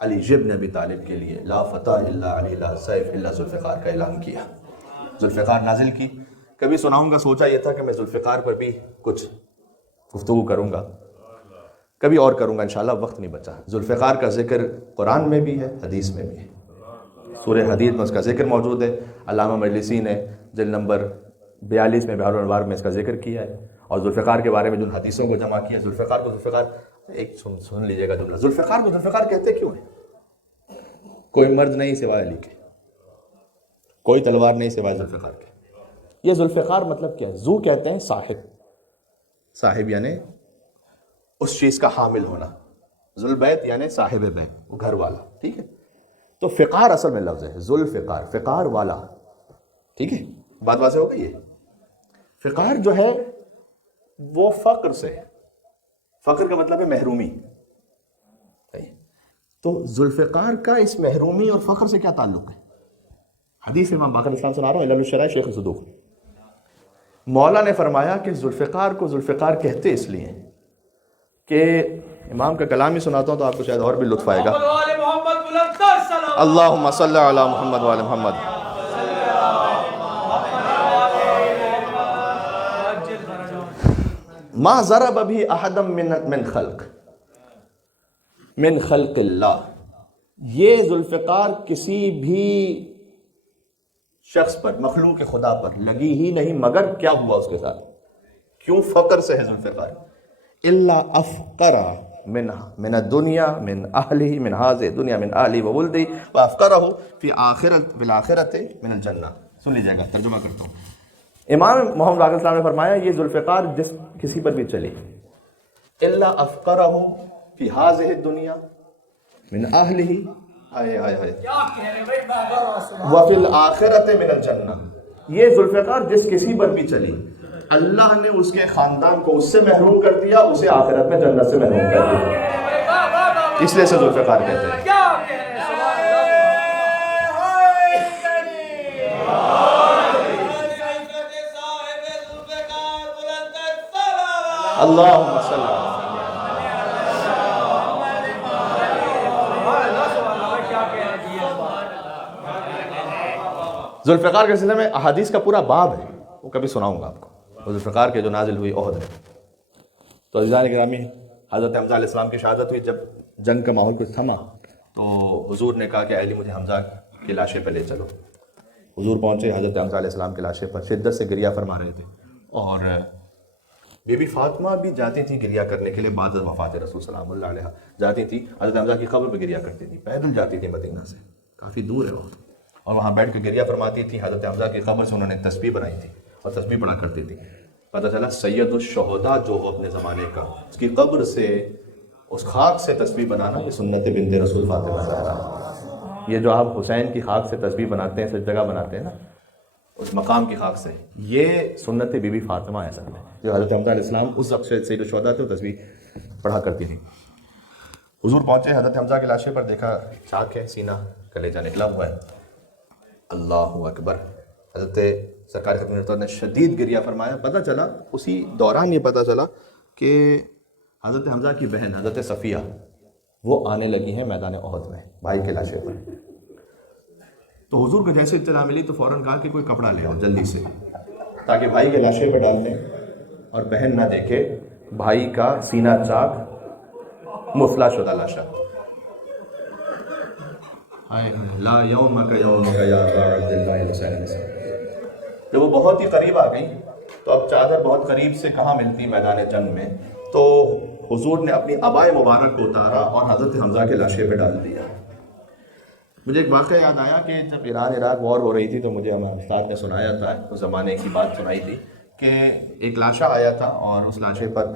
علی ابن ابی طالب کے لیے لا فتح الا علی لا سیف الا ذوالفقار کا اعلان کیا. ذوالفقار نازل کی. کبھی سناؤں گا، سوچا یہ تھا کہ میں ذوالفقار پر بھی کچھ گفتگو کروں گا، کبھی اور کروں گا انشاءاللہ، وقت نہیں بچا. ذوالفقار کا ذکر قرآن میں بھی ہے، حدیث میں بھی ہے. سورہ حدید میں اس کا ذکر موجود ہے. علامہ مجلسی نے جلد نمبر 42 میں بحار الانوار میں اس کا ذکر کیا ہے. اور ذوالفقار کے بارے میں جن حدیثوں کو جمع کیا، ذوالفقار کو ذوالفقار، ایک سن لیجئے گا جملہ، ذوالفقار کو ذوالفقار کہتے کیوں ہیں؟ کوئی مرد نہیں سوائے علی کے، کوئی تلوار نہیں سوائے ذوالفقار کے. یہ ذوالفقار مطلب کیا ہے؟ ذو کہتے ہیں صاحب، صاحب یعنی اس چیز کا حامل ہونا. ذوالبیت یعنی صاحب بیت، وہ گھر والا. ٹھیک ہے، تو فقار اصل میں لفظ ہے، ذوالفقار، فقار والا. ٹھیک ہے، بات واضح ہو گئی ہے. فقار جو ہے وہ فقر سے ہے. فقر کا مطلب ہے محرومی. تو ذوالفقار کا اس محرومی اور فقر سے کیا تعلق ہے؟ حدیث امام باقر اسلام سنا رہا ہوں، علم الشرائع شیخ صدوق. مولا نے فرمایا کہ ذوالفقار کو ذوالفقار کہتے اس لیے کہ امام کا کلام ہی سناتا ہوں تو آپ کو شاید اور بھی لطف آئے گا. اللہم صلی علی محمد وعلی محمد. ما ضرب بھی احد من خلق اللہ. یہ ذوالفقار کسی بھی شخص پر، مخلوق خدا پر لگی ہی نہیں مگر کیا ہوا اس کے ساتھ؟ کیوں فقر سے ہے ذوالفقار؟ الا افقر من الدنیا من اہلہ من ہذہ دنیا من اہلہ وولدہ وافقرہ فی بالآخرۃ من الجنہ. سن لیجیے گا، ترجمہ کرتا ہوں. امام محمد باقر السلام نے فرمایا یہ ذوالفقار جس کسی پر بھی چلی، الا افقرہ فی ہذہ الدنیا من اہلہ وفی الآخرۃ من الجنہ، یہ ذوالفقار جس کسی پر بھی چلی، اللہ نے اس کے خاندان کو اس سے محروم کر دیا، اسے آخرت میں جنت سے محروم کر دیا، اس لیے سے ذوالفقار کہتے ہیں۔ اللہم صلی اللہ ذوالفقار کے سلسلے میں احادیث کا پورا باب ہے، وہ کبھی سناؤں گا آپ کو، ذوالفقار کے جو نازل ہوئی احد میں۔ تو عزیزان گرامی، حضرت حمزہ علیہ السلام کی شہادت ہوئی، جب جنگ کا ماحول کچھ تھما تو حضور نے کہا کہ علی مجھے حمزہ کی لاشے پہ لے چلو۔ حضور پہنچے، حضرت حمزہ علیہ السلام کی لاشے پر شدت سے گریہ فرما رہے تھے، اور بی بی فاطمہ بھی جاتی تھی گریہ کرنے کے لیے، بعد از وفات رسول سلام اللہ علیہ جاتی تھی حضرت حمزہ کی قبر پہ گریہ کرتی تھی، پیدل جاتی تھی، مدینہ سے کافی دور ہے وہ، اور وہاں بیٹھ کے گریہ فرماتی تھی۔ حضرت حمزہ کی قبر سے انہوں نے تسبیح بنائی تھی اور تسبیح پڑھا کرتی تھی۔ پتہ چلا سید الشہداء جو ہو اپنے زمانے کا، اس کی قبر سے، اس خاک سے تسبیح بنانا یہ سنت بنت رسول فاطمہ زہرا۔ یہ جو آپ حسین کی خاک سے تسبیح بناتے ہیں، سجدہ بناتے ہیں نا، اس مقام کی خاک سے، یہ سنت بی بی فاطمہ ہے اصل میں، جو حضرت حمزہ علیہ السلام اس وقت سے سید الشہداء تھے، تسبیح پڑھا کرتی تھی۔ حضور پہنچے، حضرت حمزہ کی لاشے پر دیکھا چاک ہے، سینہ کلیجہ نکلا ہوا ہے، اللہ اکبر۔ حضرت سرکار خاتون نے شدید گریہ فرمایا۔ پتہ چلا اسی دوران یہ پتہ چلا کہ حضرت حمزہ کی بہن حضرت صفیہ وہ آنے لگی ہیں میدان احد میں بھائی کے لاشے پر۔ تو حضور کو جیسے اطلاع ملی تو فوراً کہا کہ کوئی کپڑا لے آؤ جلدی سے، تاکہ بھائی کے لاشے پر ڈال دیں اور بہن نہ دیکھے بھائی کا سینہ چاک مفلا شدہ لاشا۔ لا یومک یومک یا ابا عبداللہ حسین علیہ السلام۔ جب وہ بہت ہی قریب آ گئی تو اب چادر بہت قریب سے کہاں ملتی میدان جنگ میں، تو حضور نے اپنی عبائے مبارک کو اتارا اور حضرت حمزہ کے لاشے پہ ڈال دیا۔ مجھے ایک واقعہ یاد آیا کہ جب ایران عراق وار ہو رہی تھی تو مجھے ہمارے استاد نے سنایا تھا، اس زمانے کی بات سنائی تھی کہ ایک لاشا آیا تھا اور اس لاشے پر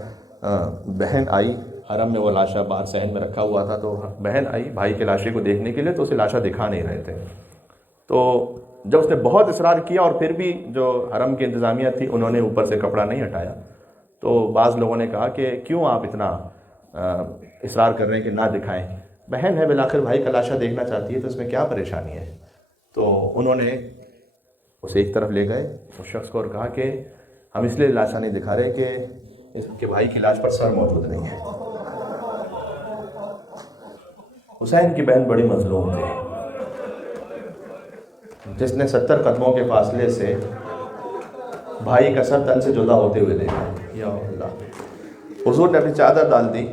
بہن آئی، حرم میں وہ لاشا باہر صحن میں رکھا ہوا تھا، تو بہن آئی بھائی کے لاشے کو دیکھنے کے لیے، تو اسے لاشا دکھا نہیں رہے تھے۔ تو جب اس نے بہت اصرار کیا اور پھر بھی جو حرم کی انتظامیہ تھی انہوں نے اوپر سے کپڑا نہیں ہٹایا، تو بعض لوگوں نے کہا کہ کیوں آپ اتنا اصرار کر رہے ہیں کہ نہ دکھائیں، بہن ہے بالآخر بھائی کا لاشا دیکھنا چاہتی ہے تو اس میں کیا پریشانی ہے۔ تو انہوں نے اسے ایک طرف لے گئے اس شخص کو اور کہا کہ ہم اس لیے لاشا نہیں دکھا رہے کہ اس کے بھائی کی لاش پر سر موجود نہیں ہے۔ حسین کی بہن بڑی مظلوم تھی، جس نے 70 قدموں کے فاصلے سے بھائی کا سر تن سے جدا ہوتے ہوئے دیکھا۔ یا اللہ، حضور نے اپنی چادر ڈال دی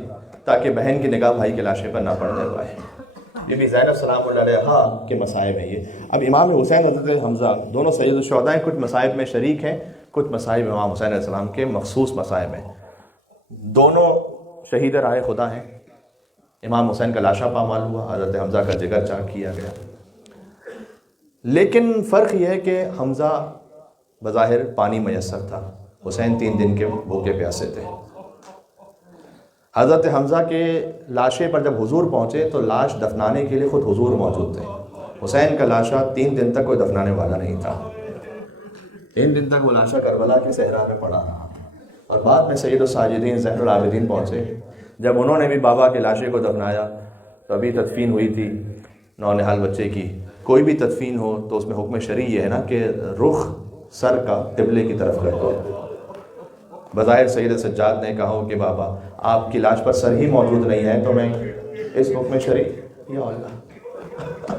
تاکہ بہن کی نگاہ بھائی کے لاشے پر نہ پڑنے پائے۔ یہ بھی زینب سلام اللہ علیہا کے مصائب ہیں یہ۔ اب امام حسین حضرت حمزہ دونوں سید الشہداء ہیں، کچھ مصائب میں شریک ہیں، کچھ مصائب امام حسین علیہ السلام کے مخصوص مصائب ہیں۔ دونوں شہید راہ خدا ہیں۔ امام حسین کا لاشا پامال ہوا، حضرت حمزہ کا جگر چاک کیا گیا، لیکن فرق یہ ہے کہ حمزہ بظاہر پانی میسر تھا، حسین 3 دن کے بھوکے پیاسے تھے۔ حضرت حمزہ کے لاشے پر جب حضور پہنچے تو لاش دفنانے کے لیے خود حضور موجود تھے۔ حسین کا لاشا 3 دن تک کوئی دفنانے والا نہیں تھا۔ 3 دن تک وہ لاشا کربلا کے صحرا میں پڑا رہا، اور بعد میں سید الساجدین زین العابدین پہنچے۔ جب انہوں نے بھی بابا کے لاشے کو دفنایا تو ابھی تدفین ہوئی تھی نونہال بچے کی۔ کوئی بھی تدفین ہو تو اس میں حکم شرعی یہ ہے نا کہ رخ سر کا قبلے کی طرف کر دو۔ بظاہر سید سجاد نے کہا کہ بابا آپ کی لاش پر سر ہی موجود نہیں ہے تو میں اس حکم شرعی، یا اللہ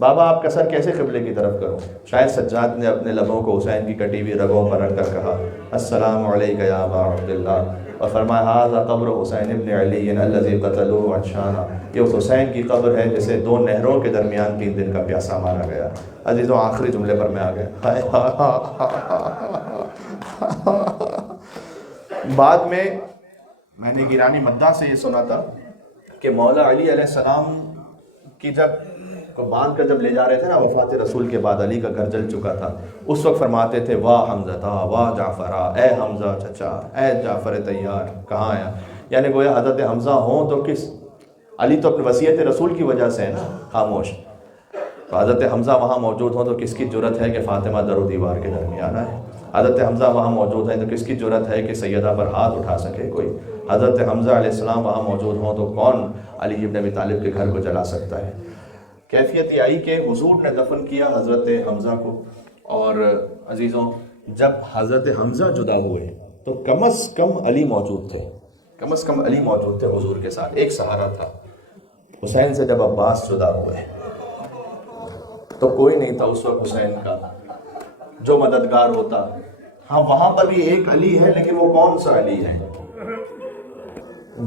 بابا آپ کا سر کیسے قبلے کی طرف کروں؟ شاید سجاد نے اپنے لبوں کو حسین کی کٹی ہوئی رگوں پر رکھ کر کہا السلام علیکہ یا ابا عبداللہ، اور فرمایا ھذا قبر حسین ابن علی الذی قتلوہ عطشانا، یہ اس حسین کی قبر ہے جسے 2 نہروں کے درمیان 3 دن کا پیاسا مارا گیا۔ عزیزوں آخری جملے پر میں آ گیا۔ بعد میں نے گیرانی مداح سے یہ سنا تھا کہ مولا علی علیہ السلام کی جب کو باندھ کر جب لے جا رہے تھے نا وفات رسول کے بعد، علی کا گھر جل چکا تھا، اس وقت فرماتے تھے واہ حمزہ واہ جعفرہ، اے حمزہ چچا، اے جعفر تیار کہاں آیا؟ یعنی گویا حضرت حمزہ ہوں تو کس، علی تو اپنی وصیت رسول کی وجہ سے ہے نا خاموش، تو حضرت حمزہ وہاں موجود ہوں تو کس کی جرت ہے کہ فاطمہ در و دیوار کے درمیان آئے؟ حضرت حمزہ وہاں موجود ہیں تو کس کی جرت ہے کہ سیدہ پر ہاتھ اٹھا سکے کوئی؟ حضرت حمزہ علیہ السلام وہاں موجود ہوں تو کون علی ابن ابی طالب کے گھر کو جلا سکتا ہے؟ کیفیت یہ آئی کہ حضور نے دفن کیا حضرت حمزہ کو، اور عزیزوں جب حضرت حمزہ جدا ہوئے تو کم از کم علی موجود تھے، کم از کم علی موجود تھے حضور کے ساتھ، ایک سہارا تھا۔ حسین سے جب عباس جدا ہوئے تو کوئی نہیں تھا اس وقت حسین کا جو مددگار ہوتا۔ ہاں وہاں پر بھی ایک علی ہے، لیکن وہ کون سا علی ہے؟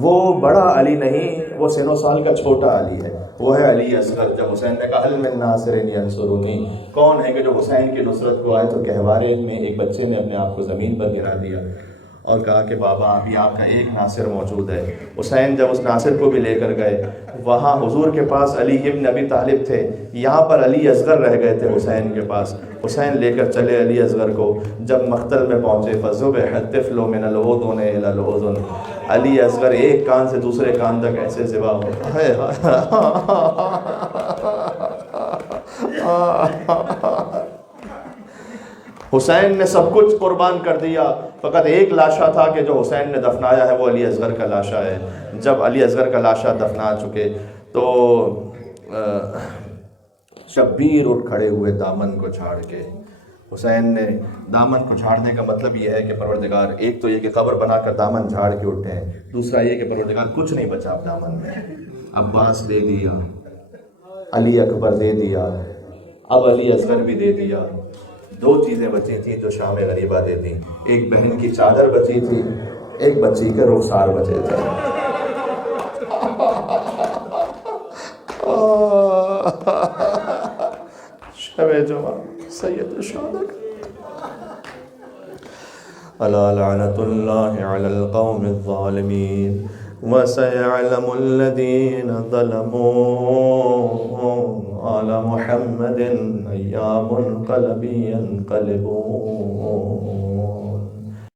وہ بڑا علی نہیں، وہ سن و سال کا چھوٹا علی ہے، وہ ہے علی اصغر۔ جب حسین نے کہا حل من ناصر ینصرنی، کون ہے کہ جو حسین کی نصرت کو آئے؟ تو گہوارے میں ایک بچے نے اپنے آپ کو زمین پر گرا دیا اور کہا کہ بابا ابھی آپ کا ایک ناصر موجود ہے۔ حسین جب اس ناصر کو بھی لے کر گئے، وہاں حضور کے پاس علی ابن ابی طالب تھے، یہاں پر علی اصغر رہ گئے تھے حسین کے پاس۔ حسین لے کر چلے علی اصغر کو، جب مقتل میں پہنچے فَذُبِحَ الطِّفْلُ مِنَ الْأُذُنِ إِلَى الْأُذُنِ، علی اصغر ایک کان سے دوسرے کان تک ایسے ذبح ہو۔ حسین نے سب کچھ قربان کر دیا، فقط ایک لاشا تھا کہ جو حسین نے دفنایا ہے وہ علی اصغر کا لاشا ہے۔ جب علی اصغر کا لاشا دفنا چکے تو شبیر اٹھ کھڑے ہوئے دامن کو چھاڑ کے۔ حسین نے دامن کو چھاڑنے کا مطلب یہ ہے کہ پروردگار، ایک تو یہ کہ قبر بنا کر دامن جھاڑ کے اٹھے ہیں، دوسرا یہ کہ پروردگار کچھ نہیں بچا اب دامن میں۔ عباس دے دیا، علی اکبر دے دیا، اب علی اصغر بھی دے دیا۔ دو چیزیں بچی تھیں جو شام غریبہ دے دیں، ایک بہن کی چادر بچی تھی، ایک بچی کے رخسار بچے تھے۔ شب جمعہ سید الشہداء۔ الا لعنۃ اللہ علی القوم الظالمین وسيعلم الذين ظلموا على محمد أيام منقلب ينقلبون۔